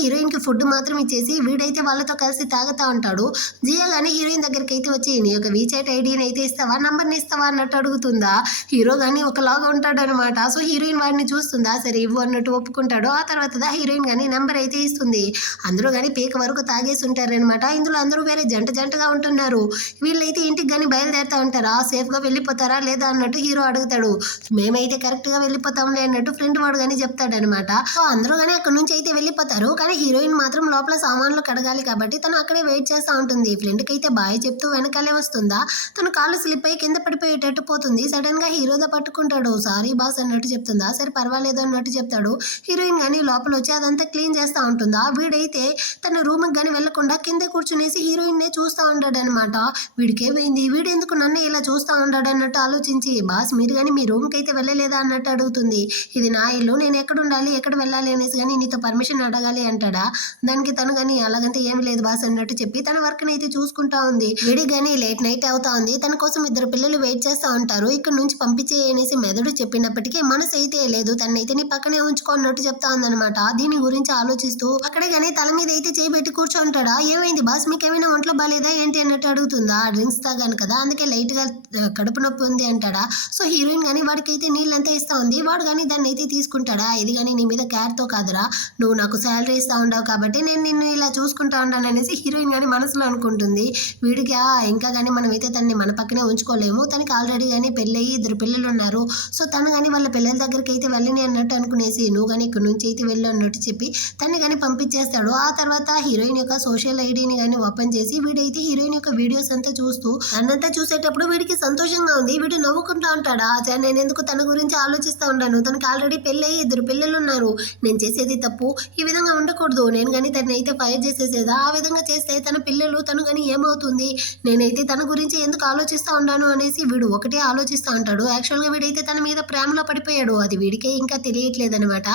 హీరోయిన్కి ఫుడ్ మాత్రం ఇచ్చేసి వీడైతే వాళ్ళతో కలిసి తాగుతూ ఉంటాడు. జియా కానీ హీరోయిన్ దగ్గరికి అయితే వచ్చి నీ యొక్క వీచాట్ ఐడిని అయితే ఇస్తావా, నంబర్ని ఇస్తావా అన్నట్టు అడుగుతుందా. హీరో కానీ ఒకలాగా ఉంటాడు అనమాట. సో హీరోయిన్ వాడిని చూస్తుందా, సరే ఇవ్వు అన్నట్టు ఒప్పుకుంటాడు. ఆ తర్వాత హీరోయిన్ కానీ నెంబర్ అయితే ఇస్తుంది. అందరూ కానీ పీక వరకు తాగేసి ఉంటారనమాట. ఇందులో అందరూ వేరే జంటగా ఉంటున్నారు. వీళ్ళైతే ఇంటికి కానీ బయలుదేరుతూ ఉంటారా, సేఫ్గా వెళ్ళిపోతారా లేదా అన్నట్టు హీరో అడుగుతాడు. మేమైతే కరెక్ట్గా వెళ్ళిపోతాంలే అన్నట్టు ఫ్రెండ్ వాడు కానీ చెప్తాడనమాట. సో అందరూ కానీ అక్కడ నుంచి అయితే వెళ్ళిపోతారు, కానీ హీరోయిన్ మాత్రం లోపల సామాన్లు కడగాలి కాబట్టి తను అక్కడే వెయిట్ చేస్తూ ఉంటుంది. ఫ్రెండ్కి అయితే బాయ్ చెప్తూ వెనకాలే వస్తుందా. తను కాళ్ళు స్లిప్ అయ్యి కింద పడిపోయేటట్టు పోతుంది. సడన్గా హీరోదా పట్టుకుంటాడు. సారీ బాస్ అన్నట్టు చెప్తుందా. సరే పర్వాలేదు అన్నట్టు చెప్తాడు. హీరోయిన్ కానీ లోపల టైంలో వచ్చి అదంతా క్లీన్ చేస్తూ ఉంటుందా. వీడైతే తన రూమ్కి కానీ వెళ్లకుండా కిందే కూర్చునేసి హీరోయిన్నే చూస్తూ ఉంటాడనమాట. వీడికేమైంది, వీడెందుకు నన్ను ఇలా చూస్తూ ఉంటాడు అన్నట్టు ఆలోచించి, బాస్ మీరు కానీ మీ రూమ్కి అయితే వెళ్ళలేదా అన్నట్టు అడుగుతుంది. ఇది నా ఇల్లు, నేను ఎక్కడ ఉండాలి ఎక్కడ వెళ్ళాలి అనేసి కానీ నీతో పర్మిషన్ అడగాలి అంటాడా. దానికి తను కానీ అలాగంటే ఏం లేదు బాస్ అన్నట్టు చెప్పి తన వర్క్ని అయితే చూసుకుంటా ఉంది. వీడికి కానీ లేట్ నైట్ అవుతా ఉంది. తన కోసం ఇద్దరు పిల్లలు వెయిట్ చేస్తూ ఉంటారు. ఇక్కడ నుంచి పంపించే అనేసి మెదడు చెప్పినప్పటికీ మనసు అయితే లేదు, తనైతే నీ పక్కనే ఉంచుకో అన్నట్టు చెప్తా ఉందనమాట. దీని గురించి ఆలోచిస్తూ అక్కడే కానీ తల మీద అయితే చేయబెట్టి కూర్చోంటాడా. ఏమైంది బాస్ మీకు ఏమైనా ఒంట్లో బాగాలేదా ఏంటి అన్నట్టు అడుగుతుందా. డ్రింక్స్ తాగాను కదా అందుకే లైట్ గా కడుపు నొప్పి ఉంది అంటాడా. సో హీరోయిన్ కానీ వాడికైతే నీళ్ళంతా ఇస్తా ఉంది. వాడు కానీ దాన్ని అయితే తీసుకుంటాడా. ఇది కానీ నీ మీద కేర్ తో కాదురా, నువ్వు నాకు శాలరీ ఇస్తా ఉండవు కాబట్టి నేను నిన్ను ఇలా చూసుకుంటా ఉంటాను అనేసి హీరోయిన్ కానీ మనసులో అనుకుంటుంది. వీడికి ఇంకా కానీ మనమైతే తనని మన పక్కనే ఉంచుకోలేము, తనకి ఆల్రెడీ కానీ పెళ్ళయి ఇద్దరు పిల్లలు ఉన్నారు. సో తను కానీ వాళ్ళ పిల్లల దగ్గరికి అయితే వెళ్ళని అన్నట్టు అనుకునేసి నువ్వు కానీ ఇక్కడ నుంచి అయితే వెళ్ళు అన్నట్టు చెప్పి తన్ని కానీ పంపించేస్తాడు. ఆ తర్వాత హీరోయిన్ యొక్క సోషల్ ఐడిని కానీ ఓపెన్ చేసి వీడైతే హీరోయిన్ యొక్క వీడియోస్ అంతా చూస్తూ అన్నంతా చూసేటప్పుడు వీడికి సంతోషంగా ఉంది. వీడు నవ్వుకుంటా ఉంటాడా. నేను ఎందుకు తన గురించి ఆలోచిస్తూ ఉంటాను, తనకి ఆల్రెడీ పెళ్ళయి ఇద్దరు పిల్లలు ఉన్నారు, నేను చేసేది తప్పు, ఈ విధంగా ఉండకూడదు, నేను కానీ తనని అయితే ఫైర్ చేసేసేదా, ఆ విధంగా చేస్తే తన పిల్లలు తను కానీ ఏమవుతుంది, నేనైతే తన గురించి ఎందుకు ఆలోచిస్తూ ఉన్నాను అనేసి వీడు ఒకటే ఆలోచిస్తూ ఉంటాడు. యాక్చువల్గా వీడైతే తన మీద ప్రేమలో పడిపోయాడు, అది వీడికే ఇంకా తెలియట్లేదు అనమాట.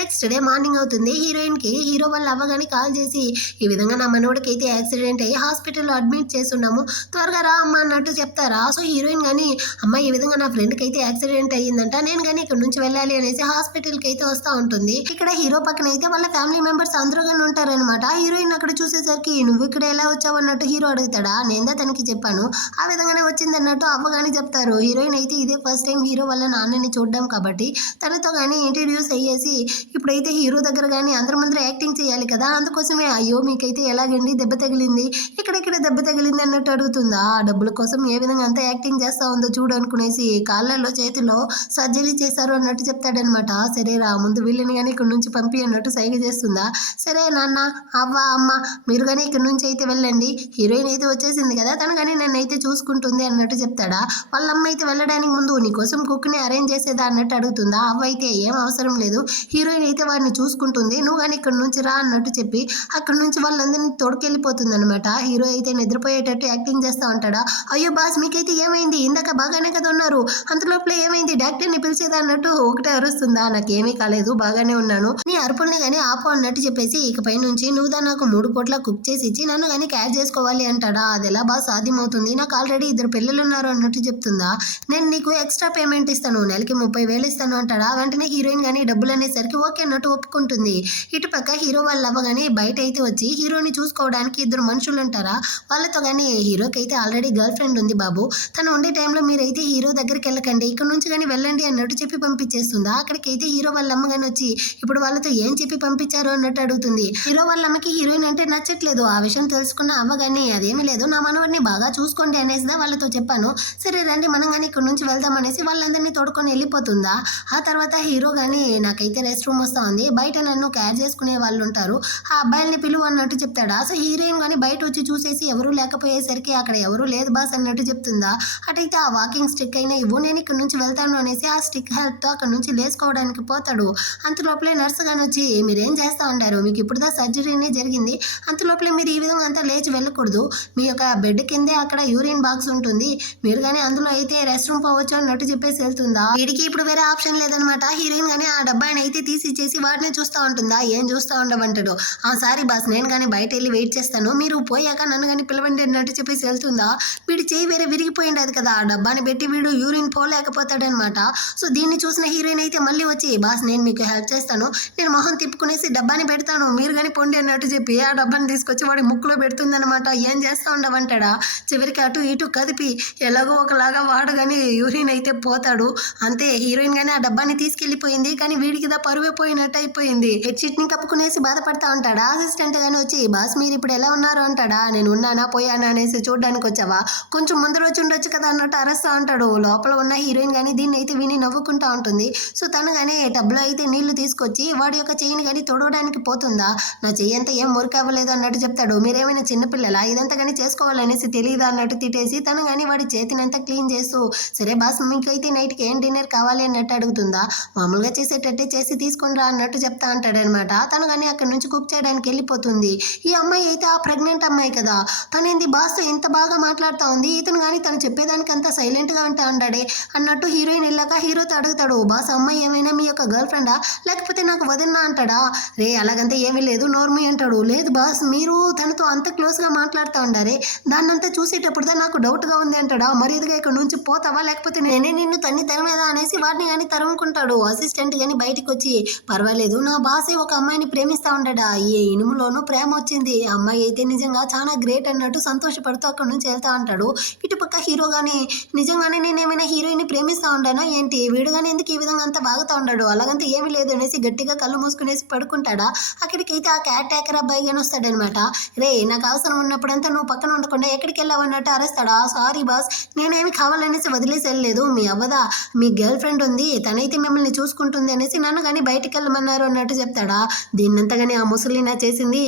నెక్స్ట్ డే మార్నింగ్ అవుతుంది. హీరోయిన్కి హీరో వాళ్ళ అవ్వగాని కాల్ చేసి ఈ విధంగా నా మనోడికి అయితే యాక్సిడెంట్ అయ్యి హాస్పిటల్లో అడ్మిట్ చేస్తున్నాము, త్వరగా రా అమ్మ అన్నట్టు చెప్తారా. సో హీరోయిన్ కానీ అమ్మ ఈ విధంగా నా ఫ్రెండ్కి అయితే యాక్సిడెంట్ అయ్యిందంట, నేను కానీ ఇక్కడ నుంచి వెళ్ళాలి అనేసి హాస్పిటల్కి అయితే వస్తూ ఉంటుంది. ఇక్కడ హీరో పక్కన అయితే వాళ్ళ ఫ్యామిలీ మెంబర్స్ అందరూ కానీ ఉంటారనమాట. హీరోయిన్ అక్కడ చూసేసరికి నువ్వు ఇక్కడ ఎలా వచ్చావు అన్నట్టు హీరో అడుగుతాడా. నేనే తనకి చెప్పాను, ఆ విధంగానే వచ్చింది అన్నట్టు అవ్వగానే చెప్తారు. హీరోయిన్ అయితే ఇదే ఫస్ట్ టైం హీరో వాళ్ళ నాన్నని చూడడం కాబట్టి తనతో కానీ ఇంట్రడ్యూస్ అయ్యేసి ఇప్పుడైతే హీరో దగ్గర కానీ అందరి ముందర యాక్టింగ్ చేయాలి కదా, అందుకోసమే అయ్యో మీకైతే ఎలాగండి దెబ్బ తగిలింది, ఇక్కడ దెబ్బ తగిలింది అన్నట్టు అడుగుతుందా. ఆ డబ్బుల కోసం ఏ విధంగా అంతా యాక్టింగ్ చేస్తా ఉందో చూడు అనుకునేసి కాళ్ళలో చేతిలో సర్జరీ చేశారు అన్నట్టు చెప్తాడనమాట. సరే రా ముందు వీళ్ళని కానీ ఇక్కడ నుంచి పంపి అన్నట్టు సైగ చేస్తుందా. సరే నాన్న అవ్వ అమ్మ మీరు కానీ ఇక్కడ నుంచి అయితే వెళ్ళండి, హీరోయిన్ అయితే వచ్చేసింది కదా తను కానీ నన్ను అయితే చూసుకుంటుంది అన్నట్టు చెప్తాడా. వాళ్ళ అమ్మ అయితే వెళ్ళడానికి ముందు నీకోసం కుక్ని అరేంజ్ చేసేదా అన్నట్టు అడుగుతుందా. అవ్వ అయితే ఏం అవసరం లేదు, హీరోయిన్ అయితే వాడిని చూసుకుంటుంది, నువ్వు కానీ ఇక్కడ నుంచి రా అన్నట్టు చెప్పి అక్కడ నుంచి వాళ్ళందరినీ తోడుకెళ్ళిపోతుంది అనమాట. హీరో అయితే నిద్రపోయేటట్టు యాక్టింగ్ చేస్తూ ఉంటాడా. అయ్యో బాస్ మీకైతే ఏమైంది, ఇందాక బాగానే కదా ఉన్నారు, అంతలోపల ఏమైంది, డాక్టర్ని పిలిచేదా అన్నట్టు ఒకటే అరుస్తుందా. నాకేమీ కాలేదు బాగానే ఉన్నాను, నీ అరుపుల్ని కానీ ఆపు అన్నట్టు చెప్పేసి ఇకపై నుంచి నువ్వు దా నాకు 3 పూట్ల కుక్ చేసి ఇచ్చి నన్ను కానీ క్యాచ్ చేసుకోవాలి అంటాడా. అది ఎలా బాగా సాధ్యమవుతుంది, నాకు ఆల్రెడీ ఇద్దరు పిల్లలు ఉన్నారు అన్నట్టు చెప్తుందా. నేను నీకు ఎక్స్ట్రా పేమెంట్ ఇస్తాను, నెలకి 30,000 ఇస్తాను అంటాడా. వెంటనే హీరోయిన్ కానీ డబ్బులు అనేసరికి ఓకే అన్నట్టు ఒప్పుకుంటుంది. ఇటుపక్క హీరో వాళ్ళ అవ్వగానే బయట అయితే వచ్చి హీరోని చూసుకోవడానికి ఇద్దరు మనుషులు ఉంటారా, వాళ్ళతో కానీ హీరోకి అయితే ఆల్రెడీ గర్ల్ ఫ్రెండ్ ఉంది బాబు, తను ఉండే టైంలో మీరైతే హీరో దగ్గరికి వెళ్ళకండి, ఇక్కడ నుంచి కానీ వెళ్ళండి అన్నట్టు చెప్పి పంపించేస్తుందా. అక్కడికైతే హీరో వాళ్ళ అమ్మ కానీ వచ్చి ఇప్పుడు వాళ్ళతో ఏం చెప్పి పంపించారు అన్నట్టు అడుగుతుంది. హీరో వాళ్ళ అమ్మకి హీరోయిన్ అంటే నచ్చట్లేదు. ఆ విషయం తెలుసుకున్న అవ్వ కానీ అదేమీ లేదు నా మనవాడిని బాగా చూసుకోండి అనేసిదా వాళ్ళతో చెప్పాను, సరే రండి మనం కానీ ఇక్కడ నుంచి వెళ్దాం అనేసి వాళ్ళందరినీ తోడుకొని వెళ్ళిపోతుందా. ఆ తర్వాత హీరో కానీ నాకైతే రెస్ట్ రూమ్ వస్తా ఉంది, బయట నన్ను క్యార్ చేసుకునే వాళ్ళు ఉంటారు, ఆ అబ్బాయిల్ని పిలువు అన్నట్టు చెప్తాడా. సో హీరోయిన్ కానీ బయట వచ్చి చూసేసి ఎవరూ లేకపోయేసరికి అక్కడ ఎవరూ లేదు బాస్ అన్నట్టు చెప్తుందా. అటైతే ఆ వాకింగ్ స్టిక్ అయినా ఇవ్వు నేను ఇక్కడ నుంచి వెళ్తాను అనేసి ఆ స్టిక్ హెల్ప్తో అక్కడ నుంచి లేసుకోవడానికి పోతాడు. అంతలోపలే నర్సు కానీ వచ్చి మీరేం చేస్తూ ఉంటారు, మీకు ఇప్పుడుదా సర్జరీనే జరిగింది, అంతలోపలే మీరు ఈ విధంగా అంతా లేచి వెళ్ళకూడదు, మీ యొక్క బెడ్ కిందే అక్కడ యూరిన్ బాక్స్ ఉంటుంది, మీరు కానీ అందులో అయితే రెస్ట్ రూమ్ పోవచ్చు అన్నట్టు చెప్పేసి వెళ్తుందా. వీడికి ఇప్పుడు వేరే ఆప్షన్ లేదనమాట. హీరోయిన్ కానీ ఆ డబ్బాని అయితే తీసి ఇచ్చేసి వాటిని చూస్తూ ఉంటుందా. ఏం చూస్తూ ఉండమంటాడు. సారీ బాస్ నేను కానీ బయట వెళ్ళి వెయిట్ చేస్తాను, మీరు పోయాక నన్ను కానీ పిలవండి అన్నట్టు చెప్పేసి వెళ్తుందా. వీడి చేయి వేరే విరిగిపోయింది కదా, ఆ డబ్బాని పెట్టి వీడు యూరిన్ పోలేకపోతాడనమాట. సో దీన్ని చూసిన హీరోయిన్ అయితే మళ్ళీ వచ్చి బాస్ నేను మీకు హెల్ప్ చేస్తాను, నేను మొహం తిప్పుకునేసి డబ్బాని పెడతాను, మీరు కానీ పొండి అన్నట్టు చెప్పి ఆ డబ్బాని తీసుకొచ్చి వాడి ముక్కులో పెడుతుందనమాట. ఏం చేస్తూ ఉండమంటాడా. చివరికి అటు ఇటు కదిపి ఎలాగో ఒకలాగా వాడు కానీ యూరిన్ అయితే పోతాడు. అంతే హీరోయిన్ కానీ ఆ డబ్బాని తీసుకెళ్లిపోయింది, కానీ వీడికి పరువే పోయినట్టు అయిపోయింది. హెడ్షీట్ ని కప్పుకునేసి బాధపడతా ఉంటాడా. అసిస్టెంట్ గానీ వచ్చి బాస్ మీరు ఇప్పుడు ఎలా ఉన్నారు అంటాడా. నేను ఉన్నానా పోయానా అనేసి చూడడానికి వచ్చావా, కొంచెం ముందర వచ్చి ఉండొచ్చు అడగొచ్చు కదా అన్నట్టు అరుస్తూ ఉంటాడు. లోపల ఉన్న హీరోయిన్ కానీ దీన్ని అయితే విని నవ్వుకుంటా ఉంటుంది. సో తను కానీ టబ్లో అయితే నీళ్లు తీసుకొచ్చి వాడి యొక్క చెయ్యిని కానీ తొడవడానికి పోతుందా, నా చెయ్యి అంతా ఏం మురికవ్వలేదు అన్నట్టు చెప్తాడు. మీరేమైనా చిన్నపిల్లలా ఇదంతా కానీ చేసుకోవాలనేసి తెలియదా అన్నట్టు తిట్టేసి తను కానీ వాడి చేతిని అంతా క్లీన్ చేస్తూ, సరే బాస్ మీకు అయితే నైట్కి ఏం డిన్నర్ కావాలి అన్నట్టు అడుగుతుందా, మామూలుగా చేసేటట్టే చేసి తీసుకుని రా అన్నట్టు చెప్తా అంటాడనమాట. తను కానీ అక్కడ నుంచి కుక్ చేయడానికి వెళ్ళిపోతుంది. ఈ అమ్మాయి అయితే ఆ ప్రెగ్నెంట్ అమ్మాయి కదా, తనేంది బాస్తో ఎంత బాగా మాట్లాడుతూ ఉంది, ఇతను కానీ తను చెప్పేదానికి అంతా సైలెంట్గా ఉంటా ఉంటాడే అన్నట్టు హీరోయిన్ వెళ్ళాక హీరోతో అడుగుతాడు, బాస్ అమ్మాయి ఏమైనా మీ యొక్క గర్ల్ ఫ్రెండా లేకపోతే నాకు వదినా అంటాడా. రే అలాగంతా ఏమీ లేదు నోర్మి అంటాడు. లేదు బాస్ మీరు తనతో అంత క్లోజ్గా మాట్లాడుతూ ఉండారే, దాన్నంతా చూసేటప్పుడుదా నాకు డౌట్గా ఉంది అంటాడా. మర్యాదగా ఇక్కడ నుంచి పోతావా లేకపోతే నేనే నిన్ను తన్ని తరమేదా అనేసి వాడిని కానీ తరుముకుంటాడు. అసిస్టెంట్ కానీ బయటికి వచ్చి, పర్వాలేదు నా బాసే ఒక అమ్మాయిని ప్రేమిస్తూ ఉండడా, ఏ ఇనుములోనూ ప్రేమ వచ్చింది, అమ్మాయి అయితే నిజంగా చాలా గ్రేట్ అన్నట్టు సంతోషపడుతూ అక్కడ నుంచి వెళ్తా ఉంటాడు. ఇటుపక్క హీరో కానీ నిజంగానే నేనేమైనా హీరోయిన్ని ప్రేమిస్తూ ఉండానా ఏంటి, వీడు కానీ ఎందుకు ఈ విధంగా అంతా బాగుతూ ఉన్నాడు, అలాగంతా ఏమీ లేదు అనేసి గట్టిగా కళ్ళు మూసుకునేసి పడుకుంటాడా. అక్కడికైతే ఆ క్యాట్ టేకర్ అబ్బాయి కానీ వస్తాడనమాట. రే నాకు అవసరం ఉన్నప్పుడంతా నువ్వు పక్కన ఉండకుండా ఎక్కడికి వెళ్ళావన్నట్టు అరేస్తాడా. సారీ బాస్ నేనేమి కావాలనేసి వదిలేసి వెళ్ళలేదు, మీ అవ్వదా మీ గర్ల్ ఫ్రెండ్ ఉంది తనైతే మిమ్మల్ని చూసుకుంటుంది అనేసి నన్ను కానీ బయటికి వెళ్ళమన్నారు అన్నట్టు చెప్తాడా. దీన్నంతా కానీ ఆ ముసలినా చేసింది,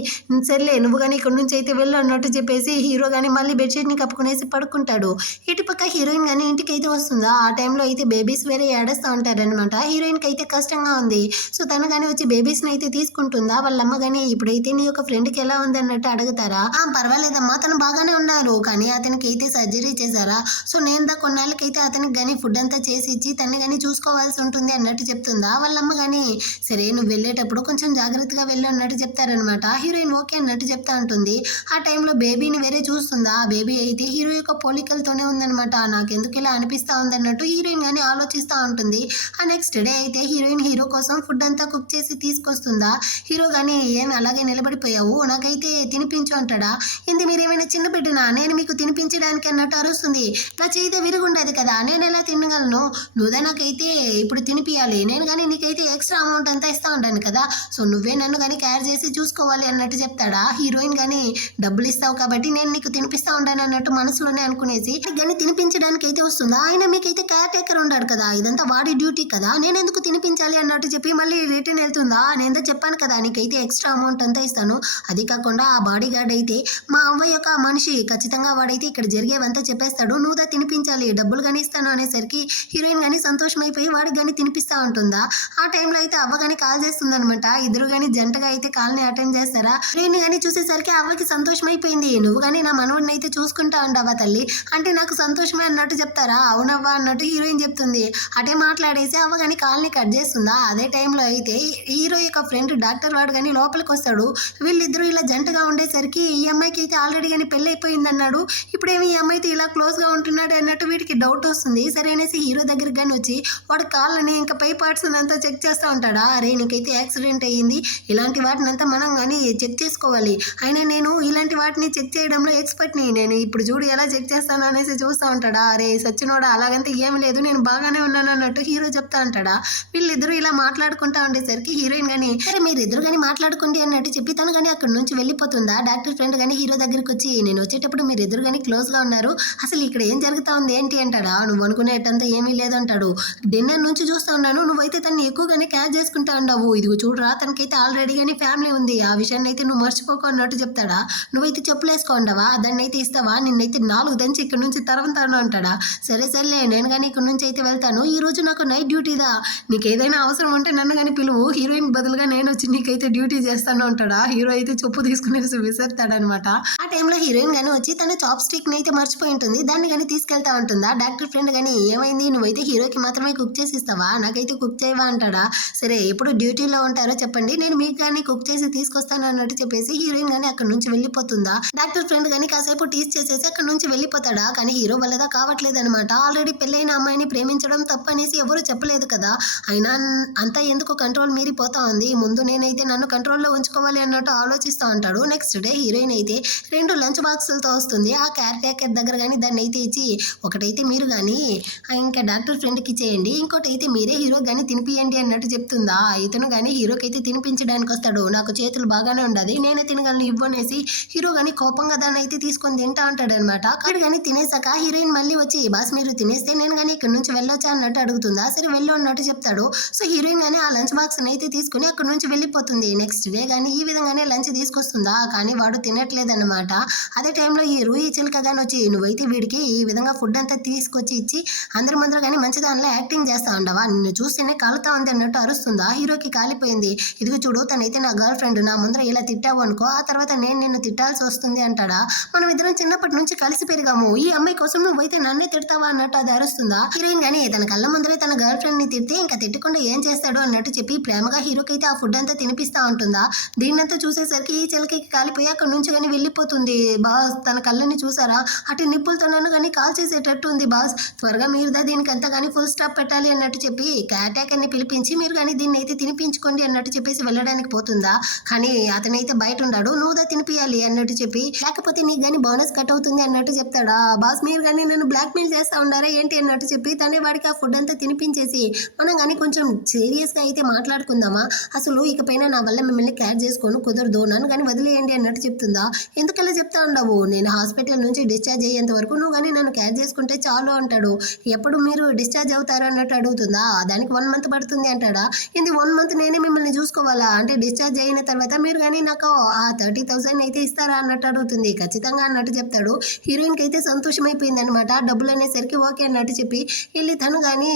సర్లే నువ్వు కానీ ఇక్కడ నుంచి అయితే వెళ్ళు అన్నట్టు చెప్పేసి హీరో కానీ మళ్ళీ బెడ్షీట్ని కప్పుకునేసి పడుకుంటాడు. ఇటుపక్క హీరోయిన్ కానీ ఇంటికి అయితే వస్తుందా. ఆ టైంలో అయితే బేబీస్ వేరే ఏడుస్తూ ఉంటారనమాట. హీరోయిన్కి అయితే కష్టంగా ఉంది. సో తను కానీ వచ్చి బేబీస్ని అయితే తీసుకుంటుందా. వాళ్ళమ్మ కానీ ఇప్పుడైతే నీ యొక్క ఫ్రెండ్కి ఎలా ఉంది అన్నట్టు అడుగుతారా. పర్వాలేదమ్మా తను బాగానే ఉన్నారు, కానీ అతనికి అయితే సర్జరీ చేశారా, సో నేను కొన్నాళ్ళకైతే అతనికి కానీ ఫుడ్ అంతా చేసి ఇచ్చి తన్ని కానీ చూసుకోవాల్సి ఉంటుంది అన్నట్టు చెప్తుందా. వాళ్ళమ్మ కానీ సరే నువ్వు వెళ్ళేటప్పుడు కొంచెం జాగ్రత్తగా వెళ్ళు అన్నట్టు చెప్తారనమాట. హీరోయిన్ ఓకే అన్నట్టు చెప్తా ఉంటుంది. ఆ టైంలో బేబీని వేరే చూస్తుందా. ఆ బేబీ అయితే హీరో యొక్క పోలికలతోనే ఉందనమాట. నాకెందుకు ఇలా అనిపిస్తూ ఉందన్నట్టు హీరోయిన్ కానీ ఆలోచిస్తూ ఉంటుంది. ఆ నెక్స్ట్ డే అయితే హీరోయిన్ హీరో కోసం ఫుడ్ అంతా కుక్ చేసి తీసుకొస్తుందా. హీరో కానీ ఏమి అలాగే నిలబడిపోయావు నాకైతే తినిపించు అంటాడా. ఏంది మీరేమైనా చిన్న బిడ్డనా నేను మీకు తినిపించడానికి అన్నట్టు అరుస్తుంది. నా చేయితే విరుగుండదు కదా నేను ఎలా తినగలను, నువ్వే నాకైతే ఇప్పుడు తినిపియాలి, నేను కానీ నీకైతే ఎక్స్ట్రా అమౌంట్ అంతా ఇస్తూ ఉంటాను కదా, సో నువ్వే నన్ను కానీ కేర్ చేసి చూసుకోవాలి అన్నట్టు చెప్తాడా. హీరోయిన్ కానీ డబ్బులు ఇస్తావు కాబట్టి నేను నీకు తినిపిస్తూ ఉంటాను అన్నట్టు మనసులోనే అనుకునేసి కానీ తినిపించడానికి అయితే వస్తుందా. ఆయన మీకైతే కేర్ టేకర్ ఉంటాడు కదా, ఇదంతా వాడి డ్యూటీ కదా, నేను ఎందుకు తినిపించాలి అన్నట్టు చెప్పి మళ్ళీ రిటర్న్ వెళ్తుందా. నేను చెప్పాను కదా నీకైతే ఎక్స్ట్రా అమౌంట్ అంతా ఇస్తాను, అది కాకుండా ఆ బాడీ గార్డ్ అయితే మా అవ్వ యొక్క మనిషి, ఖచ్చితంగా వాడైతే ఇక్కడ జరిగేవంతా చెప్పేస్తాడు, నువ్వుదా తినిపించాలి డబ్బులు కానీ ఇస్తాను అనేసరికి హీరోయిన్ కానీ సంతోషమైపోయి వాడికి కానీ తినిపిస్తూ ఉంటుందా. ఆ టైంలో అయితే అవ్వ కానీ కాల్ చేస్తుంది అనమాట. ఇద్దరు కానీ జంటగా అయితే కాల్ని అటెండ్ చేస్తారా. హీరోయిన్ కానీ చూసేసరికి అవ్వకి సంతోషమైపోయింది, నువ్వు కానీ నా మనవుడిని అయితే చూసుకుంటా ఉండవా తల్లి అంటే నాకు సంతోషమే అన్నట్టు చెప్తారా. అవునవ్వా అన్నట్టు హీరోయిన్ చెప్తుంది. అటే మాట్లాడేసి అవ్వ కానీ కాల్ని కట్ చేస్తుందా. అదే టైంలో అయితే హీరో యొక్క ఫ్రెండ్ డాక్టర్ వాడు కానీ లోపలికి వస్తాడు. వీళ్ళిద్దరూ ఇలా జంటగా ఉండేసరికి ఈ అమ్మాయికి అయితే ఆల్రెడీ కానీ పెళ్ళి అయిపోయింది అన్నాడు, ఇప్పుడేమి ఈ అమ్మాయితో ఇలా క్లోజ్గా ఉంటున్నాడు అన్నట్టు వీటికి డౌట్ వస్తుంది. సరే అనేసి హీరో దగ్గరికి కానీ వచ్చి వాడు కాళ్ళని ఇంకా పై పార్ట్స్ అంతా చెక్ చేస్తూ ఉంటాడా. అరే నీకైతే యాక్సిడెంట్ అయ్యింది, ఇలాంటి వాటిని అంతా మనం కానీ చెక్ చేసుకోవాలి, అయినా నేను ఇలాంటి వాటిని చెక్ చేయడంలో ఎక్స్పర్ట్ని, నేను ఇప్పుడు చూడు ఎలా చెక్ చేస్తాను అనేసి చూస్తూ ఉంటాడా. అరే సచ్చినోడా అలాగంటే ఏమి లేదు నేను బాగానే ఉన్నాను అన్నట్టు హీరో చెప్తా ఉంటాడా. వీళ్ళిద్దరూ ఇలా మాట్లాడుకుంటా ఉండేసరికి హీరోయిన్ కానీ సరే మీరిద్దరు కానీ మాట్లాడుకోండి అన్నట్టు చెప్పి తను కానీ అక్కడ నుంచి వెళ్ళిపోతుందా. డాక్టర్ ఫ్రెండ్ కానీ హీరో దగ్గరికి వచ్చి నేను వచ్చేటప్పుడు మీరిద్దరు కానీ క్లోజ్గా ఉన్నారు, అసలు ఇక్కడ ఏం జరుగుతా ఉంది ఏంటి అంటాడా. నువ్వు అనుకునేటంతా ఏమీ లేదంటాడు, డిన్నర్ నుంచి చూస్తూ ఉన్నాను నువ్వైతే తను ఎక్కువగానే క్యాచ్ చేసుకుంటా ఉండవు, ఇదిగో చూడరా తనకైతే ఆల్రెడీ కానీ ఫ్యామిలీ ఉంది, ఆ విషయాన్ని అయితే నువ్వు మర్చిపోకు అన్నట్టు చెప్తాడా. నువ్వైతే చెప్పులు వేసుకోండవా దాన్ని అయితే ఇస్తావా, నిన్నైతే 4 దంచి ఇక్కడ నుంచి తరవంతాను అంటాడా. సరే సర్లే నేను కానీ ఇక్కడ నుంచి అయితే వెళ్తాను, ఈ రోజు నాకు నైట్ డ్యూటీదా, నీకు ఏదైనా అవసరం ఉంటే నన్ను కానీ పిలువు, హీరోయిన్ బదులుగా నేను వచ్చి నీకైతే డ్యూటీ చేస్తాను అంటాడా. హీరో అయితే చెప్పు తీసుకునేసి విసిరుతాడనమాట. ఆ టైంలో హీరోయిన్ కానీ వచ్చి తన చాప్ స్టిక్ని అయితే మర్చిపోయి ఉంటుంది, దాన్ని కానీ తీసుకెళ్తా ఉంటుందా. డాక్టర్ ఫ్రెండ్ కానీ ఏమైంది నువ్వైతే హీరోకి మాత్రమే కుక్ చేసి ఇస్తావా నాకైతే కుక్ చేయవా అంటాడా. సరే ఎప్పుడు డ్యూటీలో ఉంటారో చెప్పండి నేను మీకు కానీ కుక్ చేసి తీసుకొస్తాను అన్నట్టు చెప్పేసి హీరోయిన్ కానీ అక్కడ నుంచి వెళ్ళిపోతుందా. డాక్టర్ ఫ్రెండ్ కానీ కాసేపు టీస్ చేసేసి అక్కడ నుంచి వెళ్ళిపోతాడా. కానీ హీరో వల్లదా కావట్లేదు అనమాట. ఆల్రెడీ పెళ్ళైన అమ్మాయిని ప్రేమించడం తప్పనేసి ఎవరు చెప్పలేదు కదా, అయినా అంతా ఎందుకు కంట్రోల్ మీరిపోతా ఉంది, ముందు నేనైతే నన్ను కంట్రోల్లో ఉంచుకోవాలి అన్నట్టు ఆలోచిస్తూ ఉంటాడు. నెక్స్ట్ డే హీరోయిన్ అయితే 2 లంచ్ బాక్సులతో వస్తుంది. ఆ కేర్ టేకర్ దగ్గర కానీ దాన్ని అయితే ఇచ్చి ఒకటైతే మీరు కానీ ఇంకా డాక్టర్ ఫ్రెండ్కి ఇచ్చేయండి, ఇంకోటి అయితే మీరే హీరోకి కానీ తినిపియండి అన్నట్టు చెప్తుందా. ఇతను కానీ హీరోకి అయితే తినిపించడానికి వస్తాడు. నాకు చేతులు బాగానే ఉండదు నేనే తినగలను ఇవ్వనేసి హీరో కానీ కోపంగా దాన్ని అయితే తీసుకొని తింటా ఉంటాడు అనమాట. అక్కడ కానీ తినేసాక హీరోయిన్ మళ్ళీ వచ్చి బాస్ మీరు తినేస్తే నేను కానీ ఇక్కడ నుంచి వెళ్ళొచ్చా అన్నట్టు అడుగుతుందా. సరే వెళ్ళు అన్నట్టు చెప్తాడు. సో హీరోయిన్ కానీ ఆ లంచ్ బాక్స్ అయితే తీసుకుని అక్కడ నుంచి వెళ్ళిపోతుంది. నెక్స్ట్ డే కానీ ఈ విధంగానే లంచ్ తీసుకొస్తుందా, కానీ వాడు తినట్లేదన్నమాట. అదే టైంలో ఈ రూహి చిలుక కానీ వచ్చి నువ్వైతే వీడికి ఈ విధంగా ఫుడ్ అంతా తీసుకొచ్చి ఇచ్చి అందరి ముందర కానీ మంచి దానిలో యాక్టింగ్ చేస్తా ఉండవా, నిన్ను చూస్తేనే కాలుతా ఉంది అన్నట్టు అరుస్తుందా. హీరోకి కాలిపోయింది. ఇదిగో చూడు తనైతే నా గర్ల్ ఫ్రెండ్, నా ముందర ఇలా తిట్టావు అనుకో ఆ తర్వాత నేను నిన్ను తిట్టాల్సి వస్తుంది అంటాడా. మనం ఇద్దరం చిన్నప్పటి నుంచి కలిసి పెరిగాము, ఈ అమ్మాయి కోసం నువ్వైతే నన్నే తిడతావా అన్నట్టు అది అరుస్తుందా. హీరోయిన్ కానీ తన కళ్ళ ముందరే తన గర్ల్ ఫ్రెండ్ ని తిడితే ఇంకా తిట్టకుండా ఏం చేస్తాడు అన్నట్టు చెప్పి ప్రేమగా హీరోకి అయితే ఆ ఫుడ్ అంతా తినిపిస్తా ఉంటుందా. దీన్నంతా చూసేసరికి ఈ చిలకకి కాలిపోయి అక్కడ నుంచి కానీ వెళ్ళిపోతుంది. బాస్ తన కళ్ళని చూసారా, అటు నిప్పులతో నన్ను కానీ కాల్ చేసేటట్టు ఉంది. బాస్ త్వరగా మీరు దీనికి అంతా కానీ ఫుల్ స్టాప్ పెట్టాలి అన్నట్టు చెప్పి క్యాటాకర్ని పిలిపించి మీరు కానీ దీన్ని అయితే తినిపించుకోండి అన్నట్టు చెప్పేసి వెళ్ళడానికి పోతుందా. కానీ అతనైతే బయట ఉన్నాడు. నువ్వు తినిపియాలి అన్నట్టు చెప్పి లేకపోతే నీకు కానీ బోనస్ కట్ అవుతుంది అన్నట్టు చెప్తాడా. బాస్ మీరు కానీ నన్ను బ్లాక్ మెయిల్ చేస్తా ఉన్నారా ఏంటి అన్నట్టు చెప్పి తనే వాడికి ఆ ఫుడ్ అంతా తినిపించేసి మనం కానీ కొంచెం సీరియస్గా అయితే మాట్లాడుకుందామా, అసలు ఇకపైన నా వల్ల మిమ్మల్ని క్యార్ చేసుకోను కుదరదు, నన్ను కానీ వదిలేయండి అన్నట్టు చెప్తుందా. ఎందుకలా చెప్తా ఉండవు, నేను హాస్పిటల్ నుంచి డిశ్చార్జ్ అయ్యేంత వరకు నువ్వు కానీ నన్ను క్యార్ చేసుకుంటే చాలు అంటాడు. ఎప్పుడు మీరు డిశ్చార్జ్ అవుతారు అన్నట్టు అడుగుతుందా. దానికి 1 month పడుతుంది అంటాడా. ఇది 1 month నేనే మిమ్మల్ని చూసుకోవాలా అంటే డిశ్చార్జ్ అయిన తర్వాత మీరు కానీ నాకు ఆ 30,000 అయితే ఇస్తారా అన్నట్టు అడుగుతుంది. ఖచ్చితంగా అన్నట్టు చెప్తాడు. హీరోయిన్కి అయితే సంతోషం అయిపోయింది అనమాట. డబ్బులు అనేసరికి ఓకే అన్నట్టు చెప్పి వెళ్ళి తను కానీ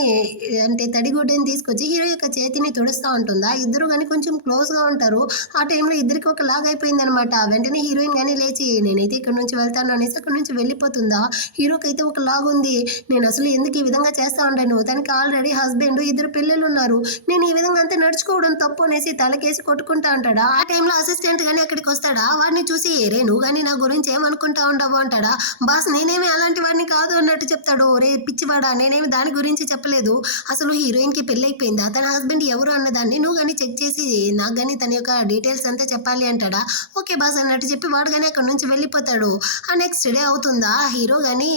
అంటే తడిగుడ్డని తీసుకొచ్చి హీరో యొక్క చేతిని తుడుస్తూ ఉంటుందా. ఇద్దరు కానీ కొంచెం క్లోజ్గా ఉంటారు. ఆ టైంలో ఇద్దరికి ఒక లాగ్ అయిపోయింది అనమాట. వెంటనే హీరోయిన్ కానీ లేచి నేనైతే ఇక్కడ నుంచి వెళ్తాను అనేసి అక్కడ నుంచి వెళ్ళిపోతుందా. హీరోకి అయితే ఒక లాగ్ ఉంది, నేను అసలు ఎందుకు ఈ విధంగా చేస్తా ఉంటాను, తనకి ఆల్రెడీ హస్బెండ్ 2 పిల్లలు ఉన్నారు, నేను ఈ విధంగా అంతా నడుచుకోవడం తప్పు అనేసి తలకేసి కొట్టుకుంటా అంటాడా. ఆ టైంలో అసిస్టెంట్ కానీ అక్కడికి వస్తాడా. వాడిని చూసి రే నువ్వు కానీ నా గురించి ఏమనుకుంటా ఉండవు అంటాడా. బాస్ నేనేమి అలాంటి వాడిని కాదు అన్నట్టు చెప్తాడు. రే పిచ్చివాడా నేనేమి దాని గురించి చెప్పలేదు, అసలు హీరోయిన్కి పెళ్ళి అయిపోయిందా, తన హస్బెండ్ ఎవరు అన్నదాన్ని నువ్వు కానీ చెక్ చేసి నాకు కానీ తన యొక్క డీటెయిల్స్ అంతా చెప్పాలి అంటాడా. ఓకే బాస్ అన్నట్టు చెప్పి వాడు కానీ అక్కడ నుంచి వెళ్ళిపోతాడు. ఆ నెక్స్ట్ డే అవుతుందా. హీరో కానీ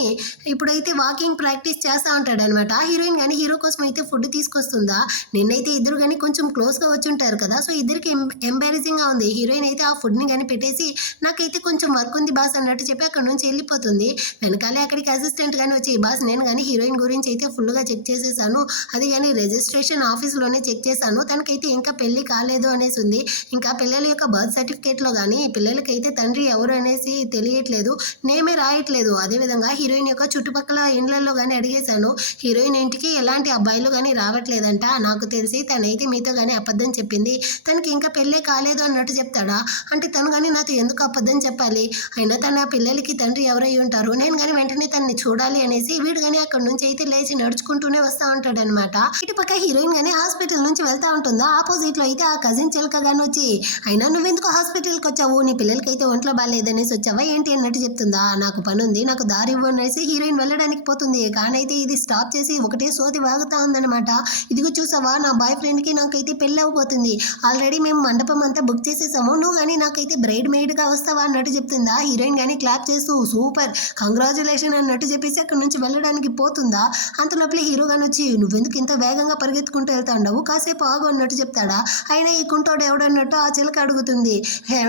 ఇప్పుడైతే వాకింగ్ ప్రాక్టీస్ చేస్తూ ఉంటాడు అనమాట. హీరోయిన్ కానీ హీరో కోసం అయితే ఫుడ్ తీసుకొస్తుందా. నిన్నైతే ఇద్దరు కానీ కొంచెం క్లోజ్గా వచ్చి ఉంటారు కదా, సో ఇద్దరికి ఎంబారెసింగ్గా ఉంది. హీరోయిన్ అయితే ఆ ఫుడ్ని కానీ పెట్టేసి నాకైతే కొంచెం వర్క్ ఉంది బాస్ అన్నట్టు చెప్పి అక్కడ నుంచి వెళ్ళిపోతుంది. వెనకాలే అక్కడికి అసిస్టెంట్ కానీ వచ్చి బాస్ నేను కానీ హీరోయిన్ గురించి అయితే ఫుల్గా చెక్ చేసేసాను, అది కానీ రిజిస్ట్రేషన్ ఆఫీస్లోనే చెక్ చేశాను, తనకైతే ఇంకా పెళ్లి కాలేదు అనేసి ఉంది. ఇంకా పిల్లల యొక్క బర్త్ సర్టిఫికేట్లో కానీ పిల్లలకైతే తండ్రి ఎవరు అనేసి తెలియట్లేదు, నేమే రాయట్లేదు. అదేవిధంగా హీరోయిన్ యొక్క చుట్టుపక్కల ఇండ్లలో కానీ అడిగేశాను, హీరోయిన్ ఇంటికి ఎలాంటి అబ్బాయిలు కానీ రావట్లేదంట, నాకు తెలిసి తనైతే మీతో కానీ అబద్ధం చెప్పింది, తనకి ఇంకా పెళ్ళే కాలేదు అన్నట్టు చెప్తాడా. అంటే తను కానీ నాతో ఎందుకు అబద్ధం చెప్పాలి, అయినా తన పిల్లలకి తండ్రి ఎవరై ఉంటారు, నేను కానీ వెంటనే తనని చూడాలి అనేసి వీడు కానీ అక్కడ నుంచి అయితే లేచి నడుచుకుంటూనే వస్తూ ఉంటాడు అనమాట. ఇటు పక్క హీరోయిన్ కానీ హాస్పిటల్ నుంచి వెళ్తా ఉంటుందా. ఆపోజిట్లో అయితే ఆ కజిన్ చిలక కానీ వచ్చి అయినా నువ్వెందుకు హాస్పిటల్కి వచ్చావు, నీ పిల్లలకి అయితే ఒంట్లో బాగాలేదనేసి వచ్చావా ఏంటి అన్నట్టు చెప్తుందా. నాకు పని ఉంది, నాకు దారి ఇవ్వు అనేసి హీరోయిన్ వెళ్ళడానికి పోతుంది. కానైతే ఇది స్టాప్ చేసి ఒకటే సోది వాగుతా ఉందనమాట. ఇదిగో చూసావా నా బాయ్ ఫ్రెండ్కి నాకైతే పెళ్ళి అవ్వబోతుంది, ఆల్రెడీ మేము మండపం అంతా బుక్ చేసేసాము, నువ్వు కానీ నాకైతే బ్రైడ్ మెయిడ్గా వస్తావా అన్నట్టు చెప్తుందా. హీరోయిన్ కానీ క్లాప్ చేస్తూ సూపర్ కంగ్రాచులేషన్ అన్నట్టు చెప్పేసి అక్కడ నుంచి వెళ్ళడానికి పోతుందా. అంతలోపల హీరో కానీ వచ్చి నువ్వెందుకు ఇంత వేగంగా పరిగెత్తుకుంటూ వెళ్తా ఉండవు, కాసేపు ఆగు అన్నట్టు చెప్తాడా. అయినా ఈ కుంటోడు ఎవడన్నట్టు ఆ చిలక అడుగుతుంది.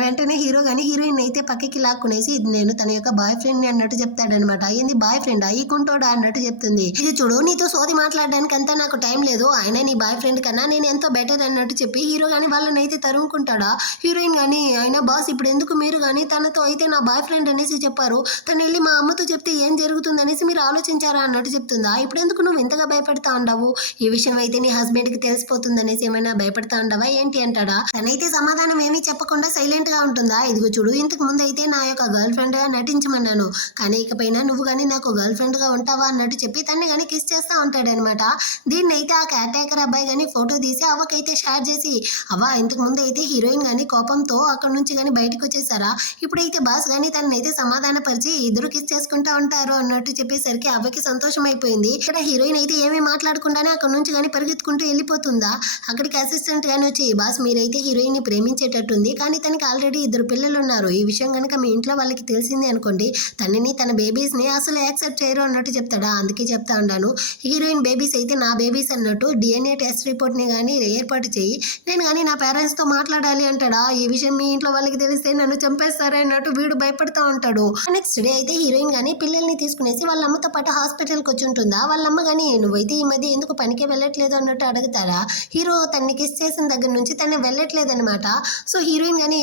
వెంటనే హీరో కానీ హీరోయిన్ అయితే పక్కకి లాక్కునేసి ఇది నేను తన యొక్క బాయ్ ఫ్రెండ్ని అన్నట్టు చెప్తాడనమాట. ఏంది బాయ్ ఫ్రెండా ఈ కుంటోడా అన్నట్టు చెప్తుంది. ఇది చూడు నీతో సోది మాట్లాడడానికి అంతా నాకు టైం లేదు, అయినా నీ బాయ్ ఫ్రెండ్ కన్నా నేను ఎంతో బెటర్ అన్నట్టు చెప్పి హీరో కానీ వాళ్ళని అయితే తరుముకుంటాడా. హీరోయిన్ కానీ అయినా బాస్ ఇప్పుడు ఎందుకు మీరు కానీ తనతో అయితే నా బాయ్ ఫ్రెండ్ అనేసి చెప్పారు, తను వెళ్ళి మా అమ్మతో చెప్తే ఏం జరుగుతుంది అనేసి మీరు ఆలోచించారా అన్నట్టు చెప్తుందా. ఇప్పుడు ఎందుకు నువ్వు ఇంతగా భయపడతా ఉండవు, ఈ విషయం అయితే నీ హస్బెండ్కి తెలిసిపోతుంది అనేసి ఏమైనా భయపడతా ఉండవా ఏంటి అంటాడా. తనైతే సమాధానం ఏమీ చెప్పకుండా సైలెంట్ గా ఉంటుందా. ఇదిగో చూడు ఇంతకు ముందు అయితే నా యొక్క గర్ల్ ఫ్రెండ్ గా నటించమన్నాను, కానీ ఇకపైన నువ్వు కానీ నాకు గర్ల్ ఫ్రెండ్ గా ఉంటావా అన్నట్టు చెప్పి తన్ని కానీ కిస్ చేస్తా ఉంటాడనమాట. దీన్ని అయితే ఆ క్యాటేకర్ అబ్బాయి కానీ ఫోటో తీసి అవ్వకైతే షేర్ చేసి అవ్వ ఇంతకు ముందు అయితే హీరోయిన్ కానీ కోపంతో అక్కడ నుంచి కానీ బయటకు వచ్చేసారా, ఇప్పుడైతే బాస్ కానీ తనైతే సమాధానపరిచి ఇద్దరు కిస్ చేసుకుంటా ఉంటారు అన్నట్టు చెప్పేసరికి అవ్వకి సంతోషం అయిపోయింది. ఇక్కడ హీరోయిన్ అయితే ఏమీ మాట్లాడకుండానే అక్కడ నుంచి కానీ పరిగెత్తుకుంటూ వెళ్ళిపోతుందా. అక్కడికి అసిస్టెంట్ కానీ వచ్చి బాస్ మీరైతే హీరోయిన్ ని ప్రేమించేటట్టుంది, కానీ తనకి ఆల్రెడీ 2 పిల్లలు ఉన్నారు, ఈ విషయం కనుక మీ ఇంట్లో వాళ్ళకి తెలిసింది అనుకోండి తనని తన బేబీస్ ని అసలు యాక్సెప్ట్ చేయరు అన్నట్టు చెప్తాడా. అందుకే చెప్తా ఉన్నాను హీరోయిన్ బేబీస్ అయితే నా బేబీస్ అన్నట్టు DNA టెస్ట్ రిపోర్ట్ ని కానీ ఏర్పాటు చేయి, నేను కానీ నా పేరెంట్స్ తో మాట్లాడాలి అంటాడా. ఈ విషయం మీ ఇంట్లో వాళ్ళకి తెలిస్తే నన్ను చంపేస్తారా అన్నట్టు వీడు భయపడతా ఉంటాడు. నెక్స్ట్ డే అయితే హీరోయిన్ కానీ పిల్లల్ని తీసుకునేసి వాళ్ళ అమ్మతో పాటు హాస్పిటల్కి వచ్చి ఉంటుందా. వాళ్ళమ్మ కానీ నువ్వైతే ఈ మధ్య ఎందుకు పనికే వెళ్ళట్లేదు అన్నట్టు అడుగుతారా. హీరో తనని కిస్ చేసిన దగ్గర నుంచి తను వెళ్ళట్లేదు అనమాట. సో హీరోయిన్ కానీ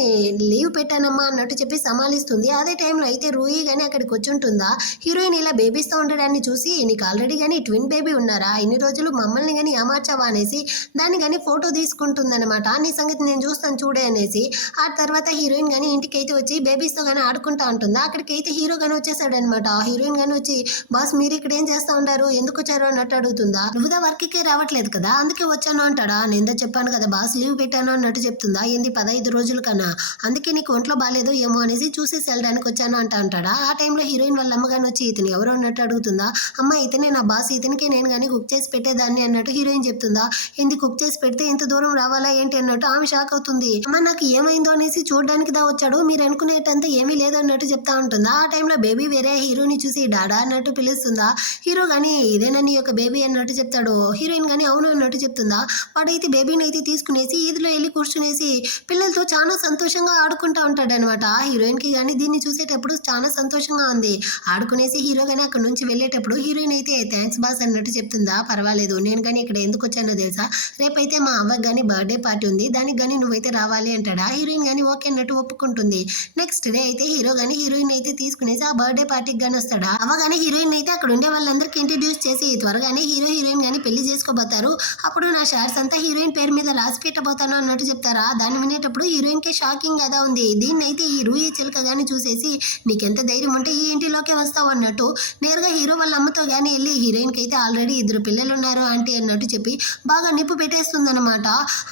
లీవ్ పెట్టానమ్మా అన్నట్టు చెప్పి సమాలిస్తుంది. అదే టైంలో అయితే రూయి కానీ అక్కడికి వచ్చి ఉంటుందా. హీరోయిన్ ఇలా బేబీస్తో ఉండడాన్ని చూసి నీకు ఆల్రెడీ కానీ ట్విన్ బేబీ ఉన్నారా, ఇన్ని రోజులు మమ్మల్ని కానీ ఏమార్చావా అనేసి దాన్ని కానీ ఫోటో తీసుకుంటుందన్నమాట. నీ సంగతి నేను చూస్తాను చూడే అనేసి. ఆ తర్వాత హీరోయిన్ కానీ ఇంటికి అయితే వచ్చి బేబీస్తో కానీ ఆడుకుంటా ఉంటుందా. అక్కడికి అయితే హీరో కానీ వచ్చేసాడనమాట. హీరోయిన్ కానీ వచ్చి బాస్ మీరు ఇక్కడ ఏం చేస్తా ఉంటారు, ఎందుకు వచ్చారు అన్నట్టు అడుగుతుందా. నువ్వుదా వర్క్కే రావట్లేదు కదా అందుకే వచ్చాను అంటాడా. నేను చెప్పాను కదా బాస్ లీవ్ పెట్టాను అన్నట్టు చెప్తుందా. ఏంది 15 రోజుల కన్నా, అందుకే నీకు ఒంట్లో బాగాలేదు ఏమో అనేసి చూసేసి వెళ్ళడానికి వచ్చాను అంటాడా. ఆ టైంలో హీరోయిన్ వాళ్ళ అమ్మగాని వచ్చి ఇతను ఎవరు అన్నట్టు అడుగుతుందా. అమ్మ ఇతనే నా బాస్, ఇతనికి నేను కానీ కుక్ చేసి పెట్టేదాన్ని అన్నట్టు హీరోయిన్ చెప్తుందా. ఏంది కుక్ చేసి పెడితే ఇంత దూరం రావాలా ఏంటి అన్నట్టు ఆమె షాక్ అవుతుంది. అమ్మ నాకు ఏమైందో అనేసి చూడడానికి దా వచ్చాడు, మీరు అనుకునేటంతా ఏమీ లేదు అన్నట్టు చెప్తా ఉంటుందా. ఆ టైంలో బేబీ వేరే హీరోని చూసి డాడా అన్నట్టు పిలుస్తుందా. హీరో కానీ ఇదేనా నీ యొక్క బేబీ అన్నట్టు చెప్తాడు. హీరోయిన్ కానీ అవును అన్నట్టు చెప్తుందా. వాడైతే బేబీని అయితే తీసుకునేసి ఈదిలో వెళ్ళి కూర్చునేసి పిల్లలతో చాలా సంతోషంగా ఆడుకుంటా ఉంటాడు అనమాట. హీరోయిన్కి కానీ దీన్ని చూసేటప్పుడు చాలా సంతోషంగా ఉంది. ఆడుకునేసి హీరో కానీ అక్కడ నుంచి వెళ్ళేటప్పుడు హీరోయిన్ అయితే థ్యాంక్స్ బాస్ అన్నట్టు చెప్తుందా. పర్వాలేదు, నేను కానీ ఇక్కడ ఎందుకు వచ్చానో తెలుసా, రేపైతే మా అవ్వకి కానీ బర్త్డే పార్టీ ఉంది, దానికి కానీ నువ్వైతే రావాలి అంటాడా. హీరోయిన్ కానీ ఓకే అన్నట్టు ఒప్పుకుంటుంది. నెక్స్ట్ డే అయితే హీరో కానీ హీరోయిన్ అయితే తీసుకునేసి ఆ బర్త్డే పార్టీకి కానీ వస్తాడా. అవ్వ కానీ హీరోయిన్ అయితే అక్కడ ఉండే వాళ్ళందరికీ ఇంట్రడ్యూస్ చేసి త్వరగానే హీరో హీరోయిన్ కానీ పెళ్లి చేసుకోబోతారు, అప్పుడు నా షార్ట్స్ అంతా హీరోయిన్ పేరు మీద రాసి పెట్టబోతాను అన్నట్టు చెప్తారా. దాన్ని వినేటప్పుడు హీరోయిన్ కి షాకింగ్ కదా ఉంది. దీన్ని అయితే ఈ రూయి చిలుక గానీ చూసేసి నీకెంత ధైర్యం ఉంటే ఈ ఇంటిలోకే వస్తావు అన్నట్టు నేరుగా హీరో వాళ్ళ అమ్మతో కానీ వెళ్ళి హీరోయిన్ కి అయితే ఆల్రెడీ 2 పిల్లలు ఉన్నారు ఆంటీ అన్నట్టు చెప్పి బాగా నిప్పు పెట్టేస్తుంది అనమాట.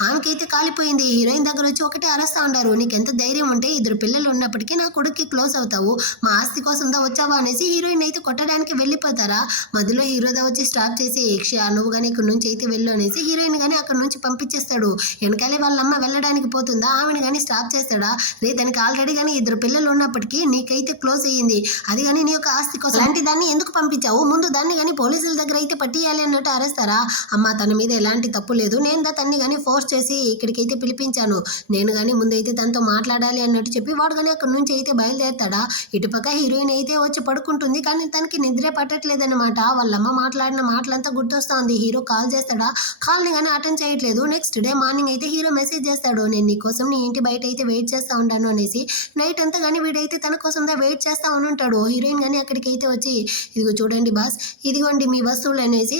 ఆమెకైతే కాలిపోయింది. హీరోయిన్ దగ్గర వచ్చి ఒకటే అరస్తా ఉంటారు, నీకెంత ధైర్యం ఉంటే 2 పిల్లలు ఉన్నప్పటికీ నా కొడుక్కి క్లోజ్ అవుతావు, మా ఆస్తి కోసం దా వచ్చావా అనేసి హీరోయిన్ అయితే కొట్టడానికి వెళ్ళిపోతారా. మధ్యలో హీరోదా వచ్చి స్టాప్ చేసి యక్ష నువ్వు కానీ ఇక్కడ నుంచి అయితే వెళ్ళు అనేసి హీరోయిన్ కానీ అక్కడ నుంచి పంపించేస్తాడు. వెనకాలే వాళ్ళ అమ్మ వెళ్ళడానికి పోతుందా, ఆమెను కానీ స్టాప్ చేస్తాడా. రే తనకి ఆల్రెడీ కానీ 2 పిల్లలు ఉన్నప్పటికీ నీకైతే క్లోజ్ అయ్యింది, అది కానీ నీ యొక్క ఆస్తి కోసం, అలాంటి దాన్ని ఎందుకు పంపించావు, ముందు దాన్ని కానీ పోలీసుల దగ్గర అయితే పట్టియాలి అన్నట్టు అరేస్తారా. అమ్మ తన మీద ఎలాంటి తప్పు లేదు, నేను తన్ని కానీ ఫోర్స్ చేసి ఇక్కడికైతే పిలిపించాను, నేను కానీ ముందైతే తనతో మాట్లాడాలి అన్నట్టు చెప్పి వాడు కానీ అక్కడ నుంచి అయితే బయలుదేరుతాడా. ఇటుపక్క హీరోయిన్ అయితే వచ్చి పడుకుంటుంది, కానీ తనకి నిద్రే పట్టట్లేదన్నమాట. వాళ్ళమ్మ మాట్లాడిన మాటలంతా గుర్తొస్తా ఉంది. హీరో కాల్ చేస్తాడా, కాల్ని కానీ అటెండ్ చేయట్లేదు. నెక్స్ట్ డే మార్నింగ్ అయితే హీరో మెసేజ్ చేస్తాడు, నేను నీకోసం నీ ఇంటి బయట అయితే వెయిట్ చేస్తా ఉంటాను అనేసి. నైట్ అంతా కానీ వీడైతే తన కోసం వెయిట్ చేస్తా ఉంటాడు. హీరోయిన్ కానీ అక్కడికి అయితే వచ్చి ఇదిగో చూడండి బాస్, ఇదిగోండి మీ వస్తువులు అనేసి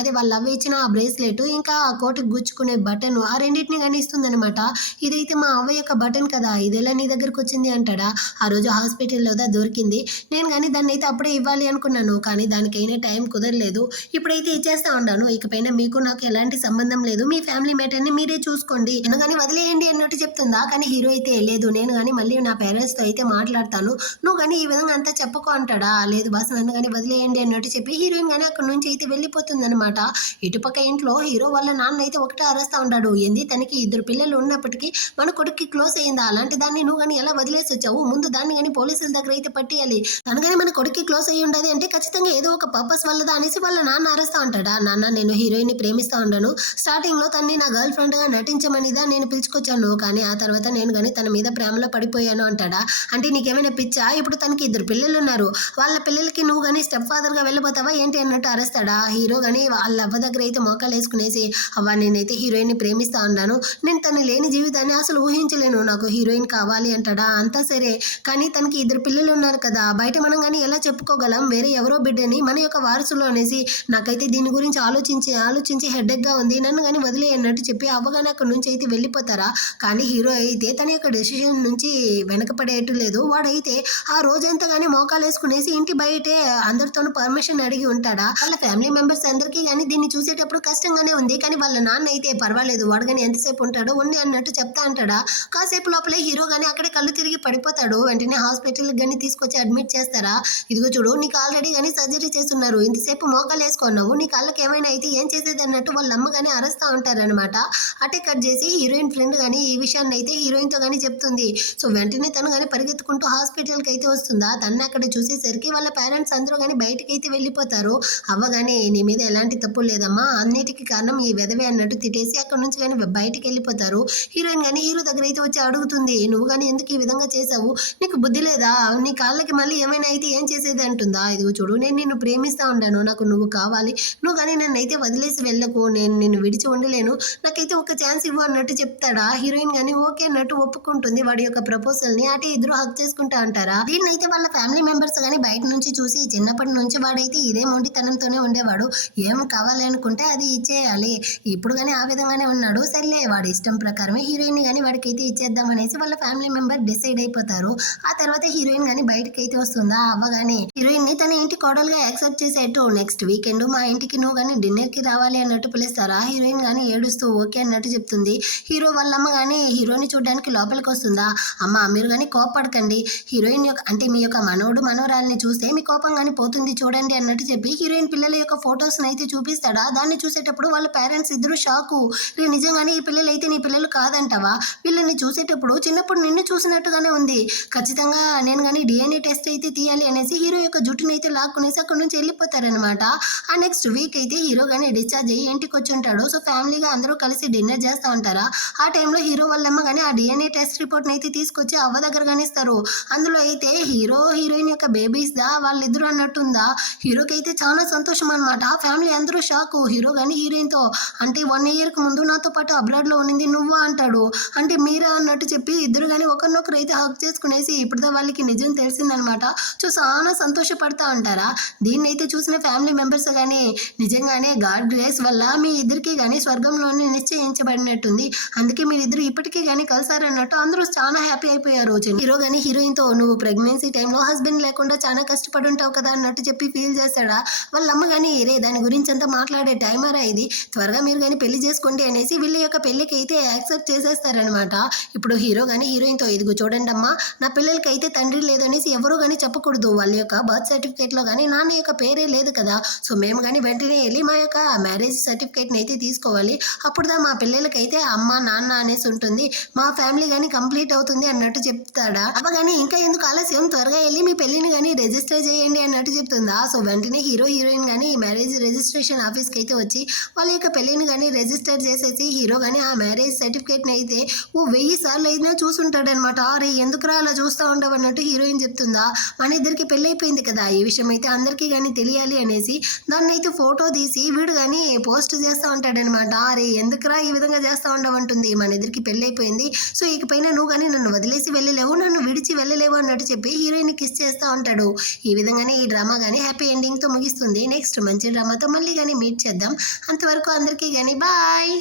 అదే వాళ్ళ అవ్వ ఇచ్చిన ఆ బ్రేస్లెట్ ఇంకా ఆ కోటుకు గుచ్చుకునే బటన్ ఆ రెండింటిని కానీ ఇస్తుందనమాట. ఇదైతే మా అవ్వ యొక్క బటన్ కదా, ఇదేలా నీ దగ్గరకు వచ్చింది అంటాడా. ఆ రోజు హాస్పిటల్లో దొరికింది, నేను కానీ దాన్ని అయితే అప్పుడే ఇవ్వాలి అనుకున్నాను, కానీ దానికైనా టైం కుదరలేదు, ఇప్పుడైతే ఇచ్చేస్తా ఉన్నాను, ఇకపైన మీకు నాకు ఎలాంటి సంబంధం లేదు, మీ ఫ్యామిలీ మ్యాటర్ని మీరే చూసుకోండి, నేను కానీ వదిలేయండి అన్నట్టు చెప్తుందా. కానీ హీరో అయితే లేదు, నేను కానీ మళ్ళీ నా పేరెంట్స్తో అయితే మాట్లాడతాను, నువ్వు కానీ ఈ విధంగా అంతా చెప్పుకో అంటాడా. లేదు బాస్ నన్ను కానీ వదిలేయండి అన్నట్టు చెప్పి హీరోయిన్ కానీ అక్కడ నుంచి అయితే వెళ్ళిపోతుంది అనమాట. ఇటుపక్క ఇంట్లో హీరో వాళ్ళ నాన్న అయితే ఒకటే అరుస్తా ఉంటాడు, ఏంది తనకి 2 పిల్లలు ఉన్నప్పటికీ మన కొడుక్కి క్లోజ్ అయ్యిందా, అలాంటి దాన్ని నువ్వు కానీ ఎలా వదిలేసి వచ్చావు, ముందు దాన్ని కానీ పోలీసుల దగ్గర అయితే పట్టియాలి, తను కానీ మన కొడుక్కి క్లోజ్ అయ్యి ఉండదు అంటే ఖచ్చితంగా ఏదో ఒక పర్పస్ వల్లదా అనేసి వాళ్ళ నాన్న అరుస్తా ఉంటాడా. నాన్న నేను హీరోయిన్ ని ప్రేమిస్తా ఉంటాను, స్టార్టింగ్ లో తన్ని నా గర్ల్ ఫ్రెండ్ గా నటించమనిదా నేను పిలుచుకొచ్చాను, కానీ ఆ తర్వాత నేను కానీ తన మీద ప్రేమలో పడిపోయాను అంటాడా. అంటే నీకేమైనా పిచ్చా, ఇప్పుడు తనకి 2 పిల్లలు ఉన్నారు, వాళ్ళ పిల్లలకి నువ్వు కానీ స్టెప్ ఫాదర్ గా వెళ్ళిపోతావా ఏంటి అన్నట్టు అరుస్తాడా. హీరో కానీ వాళ్ళ అవ్వ దగ్గర అయితే మోకాలు వేసుకునేసి అవ్వ నేనైతే హీరోయిన్ ని ప్రేమిస్తా ఉన్నాను, నేను తను లేని జీవితాన్ని అసలు ఊహించలేను, నాకు హీరోయిన్ కావాలి అంటాడా. అంతా సరే కానీ తనకి 2 పిల్లలు ఉన్నారు కదా, బయట మనం కానీ ఎలా చెప్పుకోగలం, వేరే ఎవరో బిడ్డని మన యొక్క వారసులు అనేసి. నాకైతే దీని గురించి ఆలోచించి హెడేక్ గా ఉంది, నన్ను కానీ వదిలే అన్నట్టు చెప్పి అవ్వగానే అక్కడ నుంచి అయితే వెళ్ళిపోతారా. కానీ హీరో అయితే తన యొక్క డెసిషన్ నుంచి వెనకపడేయటం లేదు. వాడైతే ఆ రోజంతా కానీ మోకాలు వేసుకునేసి ఇంటి బయటే అందరితోనూ పర్మిషన్ అడిగి ఉంటాడా. వాళ్ళ ఫ్యామిలీ మెంబర్స్ అందరికీ కానీ దీన్ని చూసేటప్పుడు కష్టంగానే ఉంది, కానీ వాళ్ళ నాన్న అయితే పర్వాలేదు, వాడు కానీ ఎంతసేపు ఉంటాడో ఉన్ని అన్నట్టు చెప్తా అంటాడా. కాసేపు లోపలే హీరో కానీ అక్కడే కళ్ళు తిరిగి పడిపోతాడు. వెంటనే హాస్పిటల్కి కానీ తీసుకొచ్చి అడ్మిట్ చేస్తారా. ఇదిగో చూడు నీకు ఆల్రెడీ కానీ సర్జరీ చేస్తున్నారు, ఇంతసేపు మోకాలు వేసుకున్నావు, నీ కాళ్ళకి ఏమైనా అయితే ఏం చేసేది అన్నట్టు వాళ్ళ అమ్మ కానీ అరుస్తూ ఉంటారనమాట. అటే కట్ చేసి హీరోయిన్ ఫ్రెండ్ కానీ ఈ విషయాన్ని అయితే హీరోయిన్తో కానీ చెప్తుంది. సో వెంటనే తను కానీ పరిగెత్తుకుంటూ హాస్పిటల్కి అయితే వస్తుందా. తను అక్కడ చూసేసరికి వాళ్ళ పేరెంట్స్ అందరూ కానీ బయటకి అయితే వెళ్ళిపోతారు. అవ్వగానే నీ మీద ఎలాంటి తప్పు లేదమ్మా, అన్నిటికీ కారణం ఈ వెధవే అన్నట్టు తిట్టేసి అక్కడ నుంచి కానీ బయటికి వెళ్ళిపోతారు. హీరోయిన్ కానీ హీరో దగ్గర అయితే వచ్చి అడుగుతుంది, నువ్వు కానీ ఎందుకు ఈ విధంగా చేసావు, నీకు బుద్ధి లేదా, నీ కాళ్ళకి మళ్ళీ ఏమైనా అయితే ఏం చేసేది అంటుందా, ఇదిగో చూడు నేను నిన్ను ప్రేమిస్తా ఉన్నాను, నాకు నువ్వు కావాలి, నువ్వు కానీ నన్నైతే వదిలేసి వెళ్ళకు, నేను నిన్ను విడిచి ఉండలేను, నాకైతే ఒక ఛాన్స్ ఇవ్వు అన్నట్టు చెప్తాడా. హీరోయిన్ కానీ ఓకే అన్నట్టు ఒప్పుకుంటుంది వాడి యొక్క ప్రపోజల్ ని. అటు ఇద్దరు హక్ చేసుకుంటా అంటారా. దీన్నైతే వాళ్ళ ఫ్యామిలీ మెంబర్స్ కానీ బయట నుంచి చూసి చిన్నప్పటి నుంచి వాడైతే ఇదే మొండితనంతోనే ఉండేవాడు, ఏం కావాలి అనుకుంటే అది ఇచ్చేయాలి, ఇప్పుడు కానీ ఆ విధంగానే ఉన్నాడు, సర్లే వాడి ఇష్టం ప్రకారమే హీరోయిన్ కానీ వాడికైతే ఇచ్చేద్దాం అనేసి వాళ్ళ ఫ్యామిలీ మెంబర్ డిసైడ్ అయిపోతారు. ఆ తర్వాత హీరోయిన్ కానీ బయటకి అయితే వస్తుందా, అవ్వగానే హీరోయిన్ ని తన ఇంటి కోడలుగా యాక్సెప్ట్ చేసేట్టు నెక్స్ట్ వీకెండ్ మా ఇంటికి నువ్వు కానీ డిన్నర్ కి రావాలి అన్నట్టు పిలుస్తారా. హీరోయిన్ కానీ ఏడుస్తూ ఓకే అన్నట్టు చెప్తుంది. హీరో వాళ్ళమ్మ కానీ హీరోని చూడడానికి లోపలికి వస్తుందా, అమ్మ మీరు కానీ కోపడకండి, హీరోయిన్ యొక్క అంటే మీ యొక్క మనోడు మనోరాల్ని చూస్తే మీ కోపం కానీ పోతుంది చూడండి అన్నట్టు చెప్పి హీరోయిన్ పిల్లల యొక్క ఫొటోస్ అయితే చూపిస్తాడా. దాన్ని చూసేటప్పుడు వాళ్ళ పేరెంట్స్ ఇద్దరు షాకు, నిజంగానే ఈ పిల్లలు అయితే నీ పిల్లలు కాదంటావా, వీళ్ళని చూసేటప్పుడు చిన్నప్పుడు నిన్ను చూసినట్టుగానే ఉంది, ఖచ్చితంగా నేను కానీ డిఎన్ఏ టెస్ట్ అయితే తీయాలి అనేసి హీరో యొక్క జుట్టును అయితే లాక్కునేసి అక్కడ నుంచి వెళ్ళిపోతారనమాట. ఆ నెక్స్ట్ వీక్ అయితే హీరో కానీ డిశ్చార్జ్ అయ్యి ఇంటికి వచ్చి ఉంటాడు. సో ఫ్యామిలీగా అందరూ కలిసి డిన్నర్ చేస్తూ ఉంటారా. ఆ టైంలో హీరో వాళ్ళమ్మ కానీ ఆ డిఎన్ఏ టెస్ట్ రిపోర్ట్ని అయితే తీసుకొచ్చి అవ్వ దగ్గర కానిస్తారు. అందులో అయితే హీరో హీరోయిన్ యొక్క బేబీస్ దా వాళ్ళిద్దరు అన్నట్టుందా. హీరోకి అయితే చాలా సంతోషం అనమాట. ఫ్యామిలీ అందరూ షాకు. హీరో కానీ హీరోయిన్తో అంటే 1 ఇయర్కి ముందు నాతో పాటు అబ్రాడ్లో ఉన్నింది నువ్వా అంటాడు. అంటే మీరా అన్నట్టు చెప్పి ఇద్దరు కానీ ఒకరినొకరు అయితే హక్ చేసుకునేసి ఇప్పుడు వాళ్ళకి నిజం తెలిసిందనమాట. సో చాలా సంతోషపడతా ఉంటారా. దీన్ని అయితే చూసిన ఫ్యామిలీ మెంబర్స్ కానీ నిజంగానే గాడ్ గ్రేస్ వల్ల మీ ఇద్దరికి కానీ స్వర్గంలోనే నిశ్చయించబడినట్టుంది, అందుకే మీరిద్దరు ఇప్పటికీ కానీ కలిసారన్నట్టు అందరూ చాలా హ్యాపీ అయిపోయారు. హీరో కానీ హీరోయిన్తో నువ్వు ప్రెగ్నెన్సీ టైంలో హస్బెండ్ లేకుండా చాలా కష్టపడి ఉంటావు కదా అన్నట్టు చెప్పి ఫీల్ చేస్తాడా. వాళ్ళ అమ్మ కానీ రే దాని గురించి అంతా మాట్లాడే టైమరా ఇది, త్వరగా మీరు కానీ పెళ్లి చేసుకోండి అనేసి వీళ్ళ యొక్క పెళ్లికి అయితే యాక్సెప్ట్ చేసేస్తారనమాట. ఇప్పుడు హీరో కానీ హీరోయిన్తో ఇదిగో చూడండి అమ్మా, నా పిల్లలకి అయితే తండ్రి లేదనేసి ఎవరూ కానీ చెప్పకూడదు, వాళ్ళ యొక్క బర్త్ సర్టిఫికేట్లో కానీ నాన్న యొక్క పేరే లేదు కదా, సో మేము కానీ వెంటనే వెళ్ళి మా యొక్క మ్యారేజ్ సర్టిఫికేట్ని అయితే తీసుకోవాలి, అప్పుడుదా మా పిల్లలకైతే అమ్మ నాన్న అనేసి ఉంటుంది, మా ఫ్యామిలీ కానీ కంప్లీట్ అవుతుంది అన్నట్టు చెప్తాడా. అవ్వ కానీ ఇంకా ఎందుకు ఆలస్యం, త్వరగా వెళ్ళి మీ పెళ్లిని కానీ రిజిస్టర్ చేయండి అన్నట్టు చెప్తుందా. సో వెంటనే హీరో హీరోయిన్ కానీ మ్యారేజ్ రిజిస్ట్రేషన్ ఆఫీస్కి అయితే వచ్చి వాళ్ళ యొక్క పెళ్లిని కానీ రిజిస్టర్ చేసేసి హీరో కానీ ఆ మ్యారేజ్ సర్టిఫికేట్ని అయితే 1000 సార్లు అయినా చూసుంటాడనమాట. అరే ఎందుకురా అలా చూస్తూ ఉండవు అన్నట్టు హీరోయిన్ చెప్తుందా. మన ఇద్దరికి పెళ్ళి అయిపోయింది కదా, ఈ విషయం అయితే అందరికీ కానీ తెలియాలి అనేసి దాన్ని అయితే ఫోటో తీసి వీడు కానీ పోస్ట్ చేస్తూ ఉంటాడనమాట. అరే ఎందుకురా ఈ విధంగా చేస్తూ ఉండవంటుంది, మన ఇద్దరికి పెళ్ళి అయిపోయింది, సో ఇకపైన నువ్వు కానీ నన్ను వదిలేసి వెళ్ళలేవు, నన్ను విడిచి వెళ్ళలేవు అన్నట్టు చెప్పి హీరోయిన్ కిస్ చేస్తూ ఉంటాడు. ఈ విధంగానే ఈ డ్రామా కానీ హ్యాపీ ఎండింగ్తో ముగిస్తుంది. నెక్స్ట్ మంచి డ్రామాతో మళ్ళీ కానీ మీట్ చేద్దాం. అంతవరకు అందరికీ కానీ బాయ్.